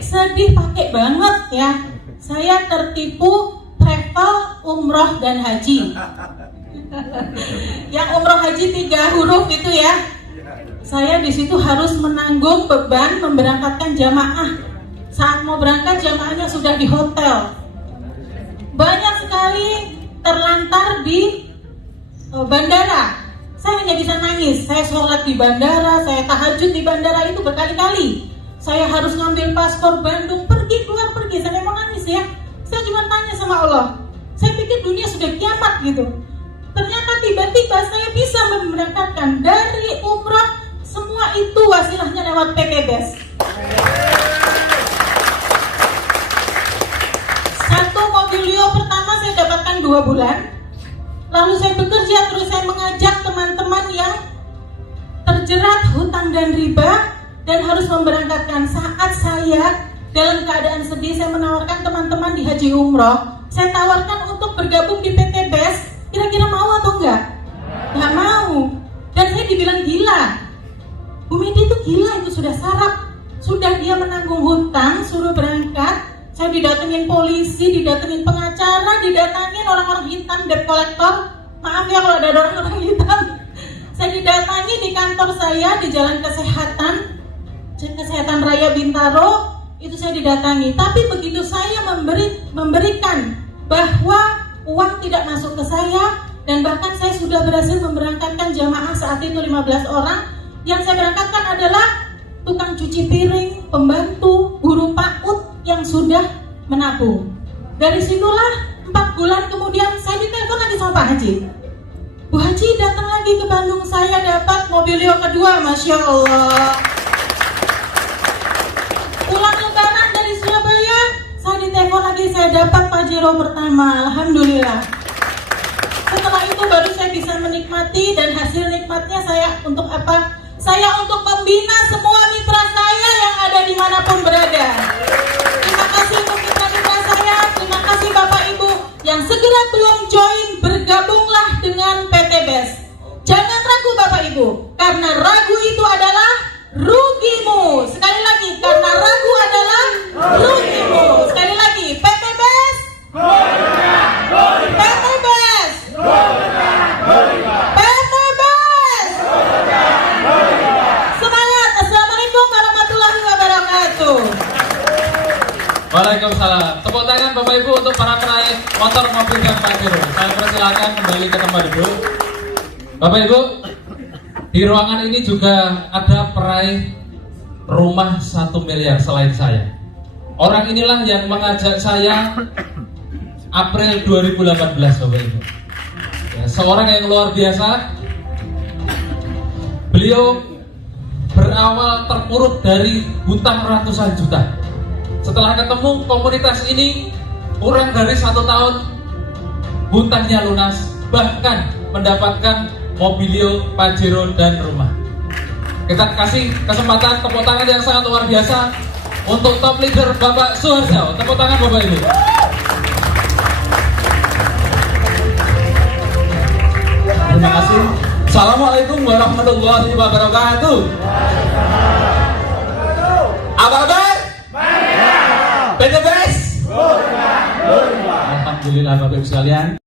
Sedih pakai banget ya. Saya tertipu travel, umroh, dan haji. Yang umroh haji 3 huruf itu ya. Saya di situ harus menanggung beban memberangkatkan jamaah. Saat mau berangkat jamaahnya sudah di hotel. Banyak sekali terlantar di bandara. Saya hanya bisa nangis. Saya sholat di bandara, saya tahajud di bandara itu berkali-kali. Saya harus ngambil paspor Bandung, pergi keluar pergi. Saya mau nangis ya. Saya cuma tanya sama Allah. Saya pikir dunia sudah kiamat gitu. Ternyata tiba-tiba saya bisa memberangkatkan dari umrah. Semua itu wasilahnya lewat PT BES. Satu mobilio pertama saya dapatkan 2 bulan. Lalu saya bekerja terus, saya mengajak teman-teman yang terjerat hutang dan riba dan harus memberangkatkan. Saat saya dalam keadaan sedih, saya menawarkan teman-teman di haji umroh. Saya tawarkan untuk bergabung di PT BES. Kira-kira mau atau enggak? Enggak mau. Dan saya dibilang gila. Bu Medi itu gila, itu sudah sarap. Sudah dia menanggung hutang, suruh berangkat. Saya didatengin polisi, didatengin pengacara, didatengin orang-orang hitam, debt collector. Maaf ya kalau ada orang-orang hitam. Saya didatangi di kantor saya di Jalan Kesehatan Raya Bintaro. Itu saya didatangi. Tapi begitu saya memberikan bahwa uang tidak masuk ke saya, dan bahkan saya sudah berhasil memberangkatkan jamaah saat itu 15 orang. Yang saya berangkatkan adalah tukang cuci piring, pembantu, guru PAUD yang sudah menabung. Dari situlah 4 bulan kemudian saya ditelepon lagi sama Pak Haji. Bu Haji datang lagi ke Bandung, saya dapat mobilio kedua, Masya Allah. Pulang lebaran dari Surabaya, saya ditelepon lagi, saya dapat Pajero pertama, Alhamdulillah. Setelah itu baru saya bisa menikmati, dan hasil nikmatnya saya untuk apa? Saya untuk membina semua mitra saya yang ada dimanapun berada. Terima kasih untuk mitra-mitra saya, terima kasih Bapak Ibu yang segera belum join, bergabunglah dengan PT BES. Jangan ragu Bapak Ibu, karena ragu itu adalah rugimu. Sekali lagi, karena ragu adalah rugimu. Sekali lagi, PT BES, PT BES, PT BES. Semangat. Assalamualaikum warahmatullahi wabarakatuh. Waalaikumsalam. Tepuk tangan Bapak Ibu untuk para peraih motor, mobil, dan Pajero. Saya persilakan kembali ke tempat duduk. Bapak Ibu, di ruangan ini juga ada peraih rumah 1 miliar selain saya. Orang inilah yang mengajak saya April 2018, Bapak Ibu. Ya, seorang yang luar biasa. Beliau berawal terpuruk dari hutang ratusan juta. Setelah ketemu komunitas ini, kurang dari 1 tahun hutangnya lunas, bahkan mendapatkan mobilio, Pajero, dan rumah. Kita kasih kesempatan tepuk tangan yang sangat luar biasa untuk top leader Bapak Suharjo. Tepuk tangan Bapak Ibu. Terima kasih. Assalamualaikum warahmatullahi wabarakatuh. Apa kabar? PT BES. Alhamdulillah Bapak Ibu sekalian.